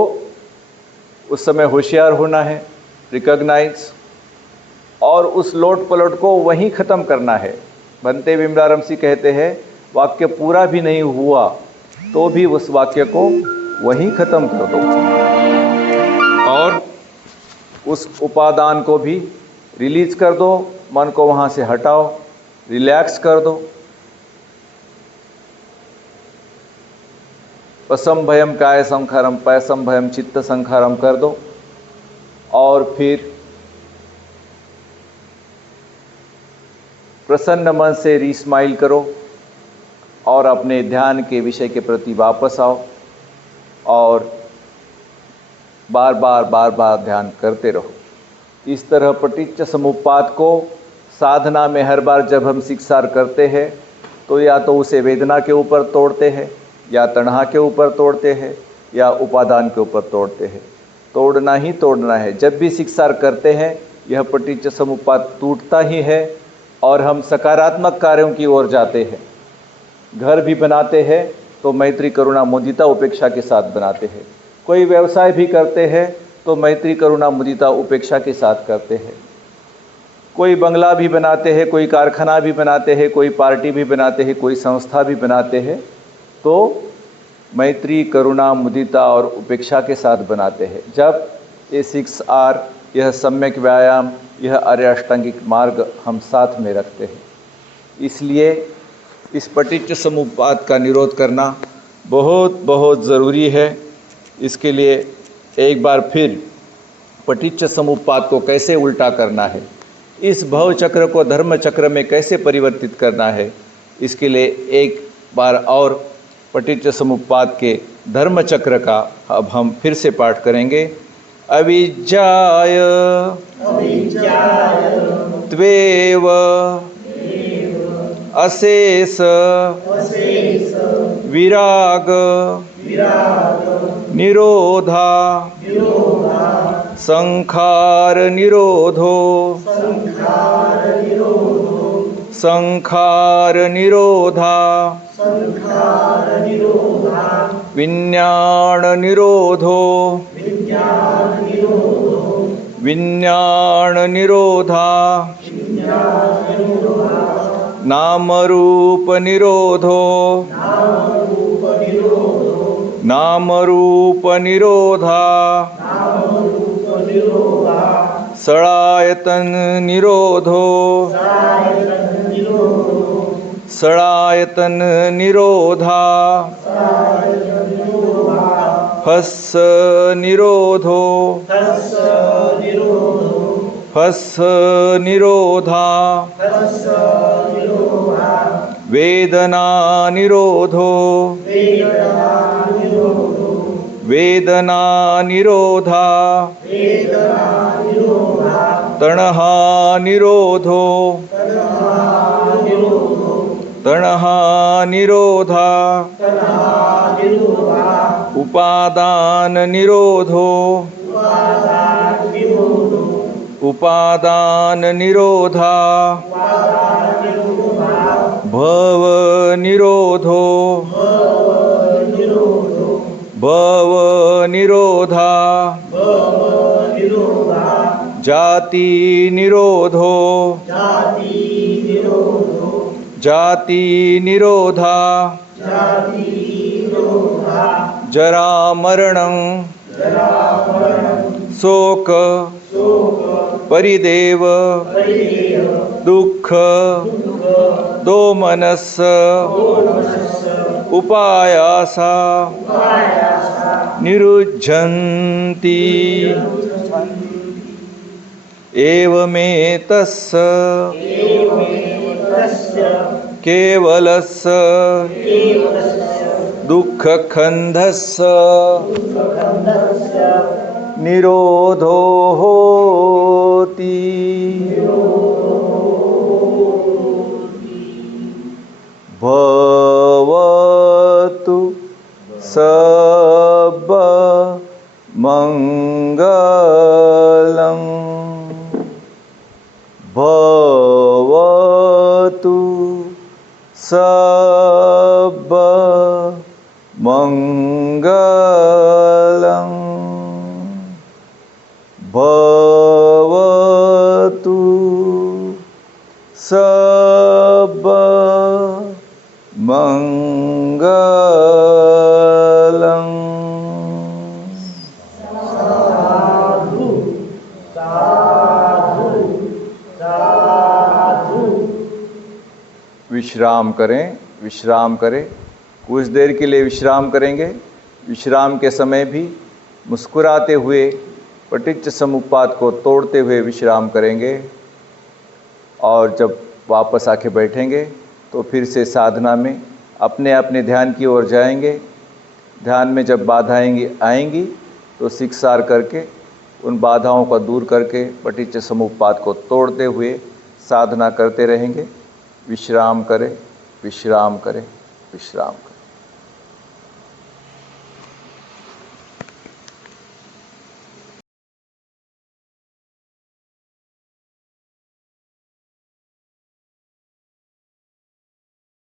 उस समय होशियार होना है, रिकॉग्नाइज, और उस लोट पलोट को वहीं ख़त्म करना है। भंते विमलारमसी कहते हैं, वाक्य पूरा भी नहीं हुआ तो भी उस वाक्य को वहीं ख़त्म कर दो और उस उपादान को भी रिलीज कर दो, मन को वहाँ से हटाओ, रिलैक्स कर दो। पसम भयम काय संखारम, पैसम भयम चित्त संखारम कर दो और फिर प्रसन्न मन से रीस्माइल करो और अपने ध्यान के विषय के प्रति वापस आओ और बार बार ध्यान करते रहो। इस तरह पटिच्च समुप्पाद को साधना में हर बार जब हम शिक्षार करते हैं तो या तो उसे वेदना के ऊपर तोड़ते हैं, या तणहा के ऊपर तोड़ते हैं, या उपादान के ऊपर तोड़ते हैं। तोड़ना ही तोड़ना है। जब भी शिक्षार करते हैं यह पटिच्च समुप्पाद टूटता ही है और हम सकारात्मक कार्यों की ओर जाते हैं। घर भी बनाते हैं तो मैत्री करुणा मुदिता उपेक्षा के साथ बनाते हैं। कोई व्यवसाय भी करते हैं तो मैत्री करुणा मुदिता उपेक्षा के साथ करते हैं। कोई बंगला भी बनाते हैं, कोई कारखाना भी बनाते हैं, कोई पार्टी भी बनाते हैं, कोई संस्था भी बनाते हैं, तो मैत्री करुणा मुदिता और उपेक्षा के साथ बनाते हैं। जब ये 6R, यह सम्यक व्यायाम, यह आर्य अष्टांगिक मार्ग हम साथ में रखते हैं। इसलिए इस पटिच्च समुप्पाद का निरोध करना बहुत बहुत ज़रूरी है। इसके लिए एक बार फिर पटिच्च समुप्पाद को कैसे उल्टा करना है, इस भव चक्र को धर्म चक्र में कैसे परिवर्तित करना है, इसके लिए एक बार और पटिच्च समुप्पाद के धर्म चक्र का अब हम फिर से पाठ करेंगे। अविज्ञाय त्वेव अशेष अशेष विराग विराग निरोधा निरोधा संखार निरोधो संखार निरोधो संखार निरोधा संखार निरोधा विज्ञान निरोधो विज्ञान निरोधो विज्ञान निरोधा विज्ञान निरोधा नाम रूप निरोधो नाम रूप निरोधो नाम रूप निरोधा नाम रूप निरोधा सड़ायतन निरोधो सायतन निरोधो सड़ायतन निरोधा सायतन निरोधा हस्स निरोधो तस्स निरोधो हस्स निरोधा तस्स निरोधा वेदना निरोधो वेदना निरोधो वेदना निरोधा वेदना निरोधा तणहा निरोधो तन्हा निरोधो तणहा निरोधा तन्हा निरोधा उपादान निरोधो उपादान निरोधो उपादान निरोधा उपादान निरोधा भव निरोधो निरोधो भव निरोधा भव निरोधा जाति निरोधो जाति निरोधो जाति निरोधा जाति निरोधा जरा मरणं जरामरणं शोक शोक परिदेव परिदेव दुःख दुःख दोमनस्स दोमनस्स उपायासा उपायासा निरुज्झन्ति एवमेतस्य एवमेतस्य केवलस्य केवलस्य दुःखखन्धस्य दुःखखण्डस्य निरोधो होति। भवतु सर्वमङ्गलं भवतु सर्वमङ्गलं भवतु सर्वमङ्गलम्। साधु साधु साधु। विश्राम करें, विश्राम करें। कुछ देर के लिए विश्राम करेंगे। विश्राम के समय भी मुस्कुराते हुए पटिच्च समुप्पाद को तोड़ते हुए विश्राम करेंगे और जब वापस आके बैठेंगे तो फिर से साधना में अपने अपने ध्यान की ओर जाएंगे। ध्यान में जब बाधाएं आएंगी तो शिक्षार करके उन बाधाओं को दूर करके पटिच्च समुप्पाद को तोड़ते हुए साधना करते रहेंगे। विश्राम करें, विश्राम करें, विश्राम करें।